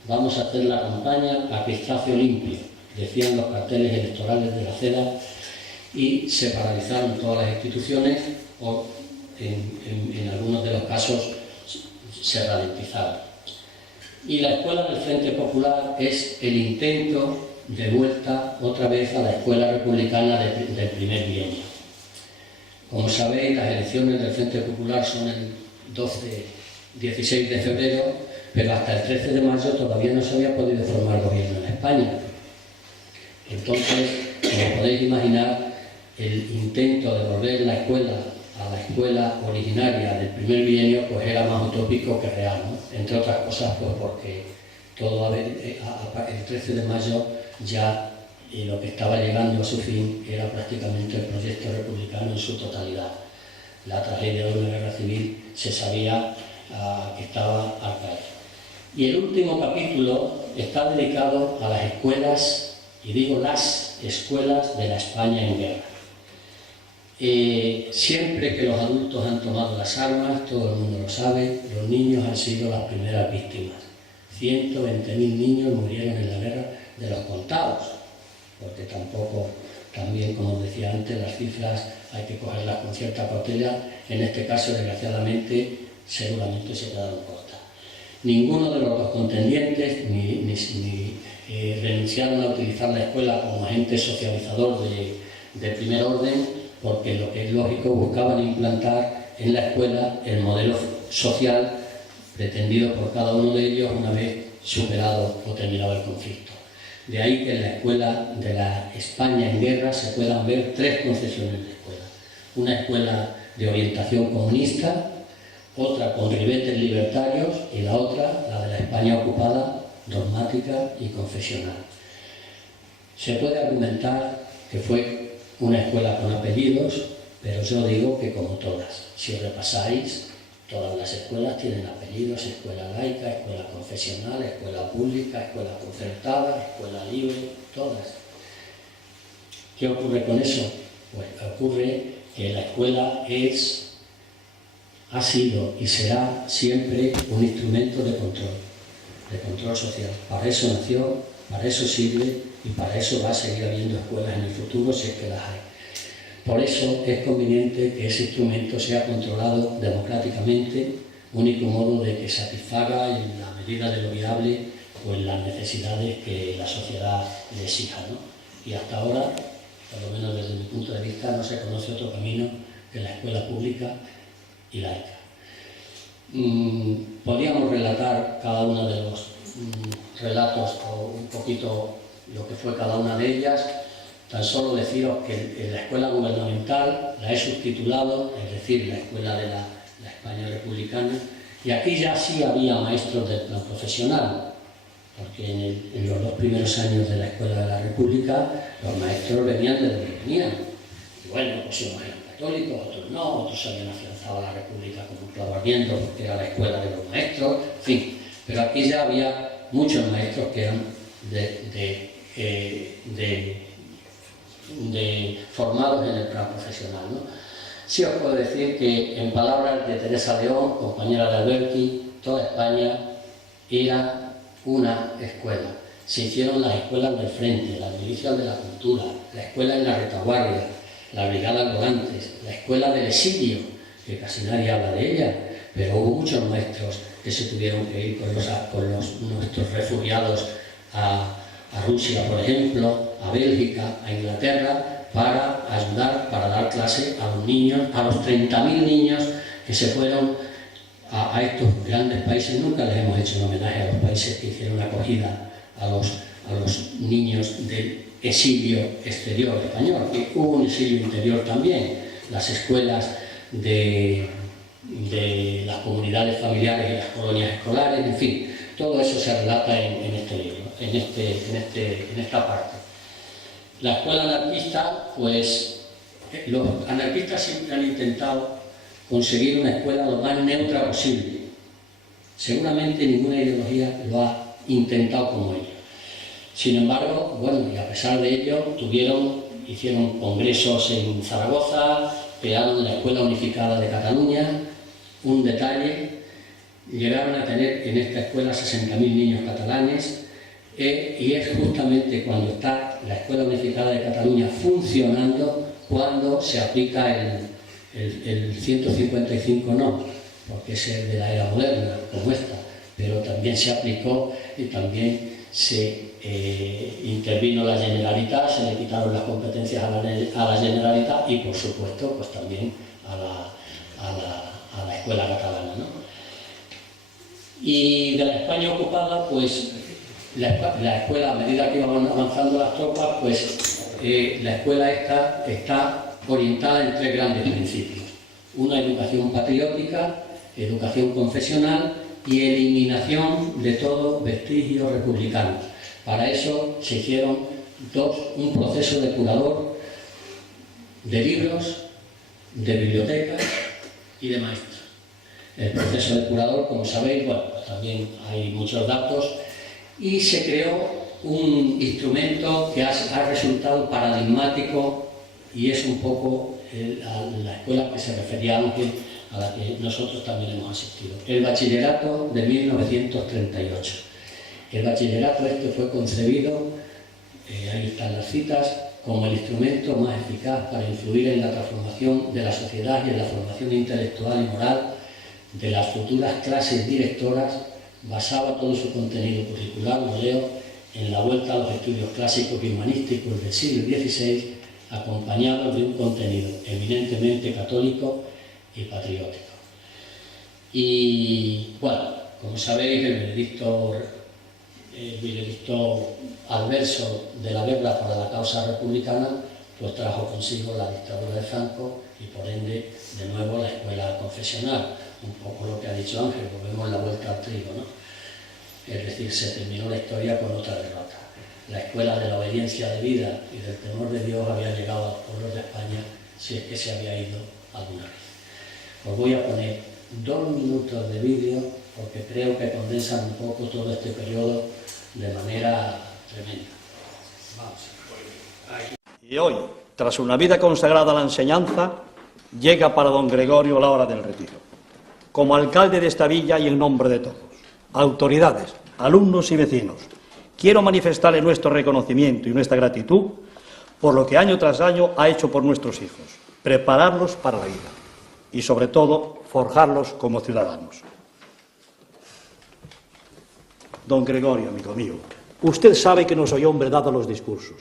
vamos a hacer la campaña a pistacio limpio, decían los carteles electorales de la CEDA, y se paralizaron todas las instituciones o en algunos de los casos se ralentizaron. Y la escuela del Frente Popular es el intento de vuelta otra vez a la escuela republicana del primer bienio. Como sabéis, las elecciones del Frente Popular son el 16 de febrero, pero hasta el 13 de mayo todavía no se había podido formar gobierno en España. Entonces, como podéis imaginar, el intento de volver la escuela a la escuela originaria del primer bienio pues era más utópico que real, ¿no? Entre otras cosas pues porque el 13 de mayo ya lo que estaba llegando a su fin era prácticamente el proyecto republicano en su totalidad. La tragedia de una guerra civil se sabía que estaba al caer. Y el último capítulo está dedicado a las escuelas, y digo las escuelas de la España en guerra. Siempre que los adultos han tomado las armas, todo el mundo lo sabe, los niños han sido las primeras víctimas. 120.000 niños murieron en la guerra, de los contados, porque tampoco, también como os decía antes, las cifras hay que cogerlas con cierta cautela. En este caso, desgraciadamente, seguramente se quedaron cortas. Ninguno de los dos contendientes ni renunciaron a utilizar la escuela como agente socializador de primer orden, porque lo que es lógico, buscaban implantar en la escuela el modelo social pretendido por cada uno de ellos una vez superado o terminado el conflicto. De ahí que en la escuela de la España en guerra se puedan ver tres concesiones de escuela. Una escuela de orientación comunista, otra con ribetes libertarios y la otra, la de la España ocupada, dogmática y confesional. Se puede argumentar que fue una escuela con apellidos, pero yo digo que como todas, si repasáis, todas las escuelas tienen apellidos: escuela laica, escuela confesional, escuela pública, escuela concertada, escuela libre, todas. ¿Qué ocurre con eso? Pues ocurre que la escuela ha sido y será siempre un instrumento de control social. Para eso nació, para eso sirve y para eso va a seguir habiendo escuelas en el futuro si es que las hay. Por eso es conveniente que ese instrumento sea controlado democráticamente, único modo de que satisfaga en la medida de lo viable pues las necesidades que la sociedad le exija, ¿no? Y hasta ahora, por lo menos desde mi punto de vista, no se conoce otro camino que la escuela pública y laica. Podríamos relatar cada uno de los relatos o un poquito lo que fue cada una de ellas. Tan solo deciros que en la escuela gubernamental la he subtitulado, es decir, la escuela de la España republicana, y aquí ya sí había maestros del plan profesional, porque en los 2 primeros años de la escuela de la República los maestros venían de donde venían. Y bueno, pues unos eran católicos, otros no, otros se habían afianzado a la República como un clavo ardiendo porque era la escuela de los maestros, en fin. Pero aquí ya había muchos maestros que eran formados en el plan profesional, ¿no? Sí os puedo decir que, en palabras de Teresa León, compañera de Alberti, toda España era una escuela. Se hicieron las escuelas del frente, las milicias de la cultura, la escuela en la retaguardia, la brigada Volantes, la escuela del exilio, que casi nadie habla de ella, pero hubo muchos maestros que se tuvieron que ir con nuestros refugiados a Rusia, por ejemplo, a Bélgica, a Inglaterra, para ayudar, para dar clase a los niños, a los 30.000 niños que se fueron a estos grandes países. Nunca les hemos hecho un homenaje a los países que hicieron acogida a los niños del exilio exterior español, que hubo un exilio interior también. Las escuelas de las comunidades familiares y las colonias escolares, en fin, todo eso se relata en este libro, en esta parte. La escuela anarquista, pues los anarquistas siempre han intentado conseguir una escuela lo más neutra posible. Seguramente ninguna ideología lo ha intentado como ellos. Sin embargo, bueno, y a pesar de ello, hicieron congresos en Zaragoza, crearon la Escuela Unificada de Cataluña. Un detalle: llegaron a tener en esta escuela 60.000 niños catalanes, y es justamente cuando está la Escuela Unificada de Cataluña funcionando cuando se aplica el 155 no, porque es el de la era moderna, como esta, pero también se aplicó y también se intervino la Generalitat, se le quitaron las competencias a la Generalitat y, por supuesto, pues también a la Escuela Catalana, ¿no? Y de la España ocupada, pues la escuela, a medida que iban avanzando las tropas, pues la escuela esta está orientada en 3 grandes principios: una educación patriótica, educación confesional y eliminación de todo vestigio republicano. Para eso se hicieron un proceso depurador de libros, de bibliotecas y de maestros. El proceso depurador, como sabéis, bueno, pues también hay muchos datos, y se creó un instrumento que ha resultado paradigmático, y es un poco la escuela que se refería Ángel, a la que nosotros también hemos asistido. El bachillerato de 1938. El bachillerato este fue concebido, ahí están las citas, como el instrumento más eficaz para influir en la transformación de la sociedad y en la formación intelectual y moral de las futuras clases directoras. Basaba todo su contenido curricular, lo leo, en la vuelta a los estudios clásicos y humanísticos del siglo XVI, acompañados de un contenido eminentemente católico y patriótico. Y bueno, como sabéis, el veredicto adverso de la guerra para la causa republicana pues trajo consigo la dictadura de Franco y, por ende, de nuevo la escuela confesional. Un poco lo que ha dicho Ángel, volvemos la vuelta al trigo, ¿no? Es decir, se terminó la historia con otra derrota. La escuela de la obediencia de vida y del temor de Dios había llegado a los pueblos de España, si es que se había ido alguna vez. Os voy a poner 2 minutos de vídeo porque creo que condensan un poco todo este periodo de manera tremenda. Vamos. Y hoy, tras una vida consagrada a la enseñanza, llega para don Gregorio la hora del retiro. Como alcalde de esta villa y en nombre de todos, autoridades, alumnos y vecinos, quiero manifestarle nuestro reconocimiento y nuestra gratitud por lo que año tras año ha hecho por nuestros hijos, prepararlos para la vida y, sobre todo, forjarlos como ciudadanos. Don Gregorio, amigo mío, usted sabe que no soy hombre dado a los discursos.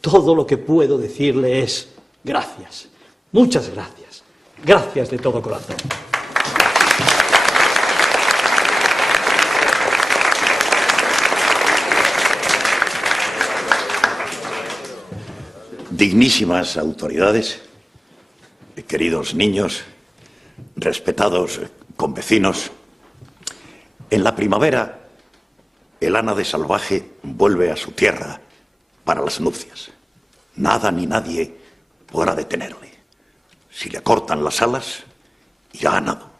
Todo lo que puedo decirle es gracias, muchas gracias, gracias de todo corazón. Dignísimas autoridades, queridos niños, respetados convecinos, en la primavera el ánade salvaje vuelve a su tierra para las nupcias. Nada ni nadie podrá detenerle. Si le cortan las alas, irá a nado.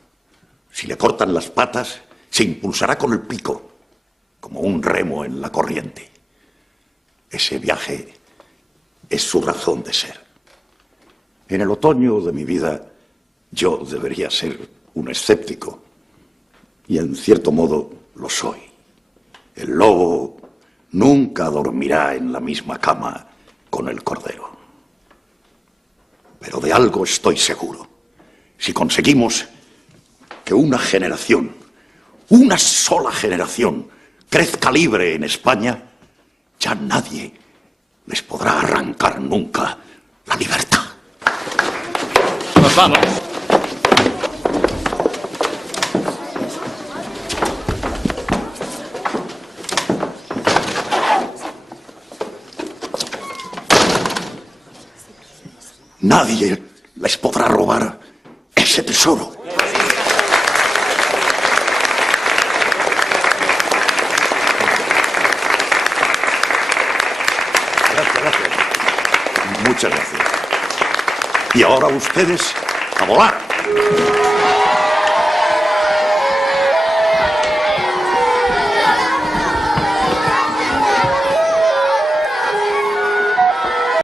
Si le cortan las patas, se impulsará con el pico, como un remo en la corriente. Ese viaje es su razón de ser. En el otoño de mi vida, yo debería ser un escéptico, y en cierto modo lo soy. El lobo nunca dormirá en la misma cama con el cordero. Pero de algo estoy seguro. Si conseguimos que una generación, una sola generación, crezca libre en España, ya nadie les podrá arrancar nunca la libertad. Nos vamos. Nadie les podrá robar ese tesoro. Gracias. Muchas gracias. Y ahora ustedes a volar.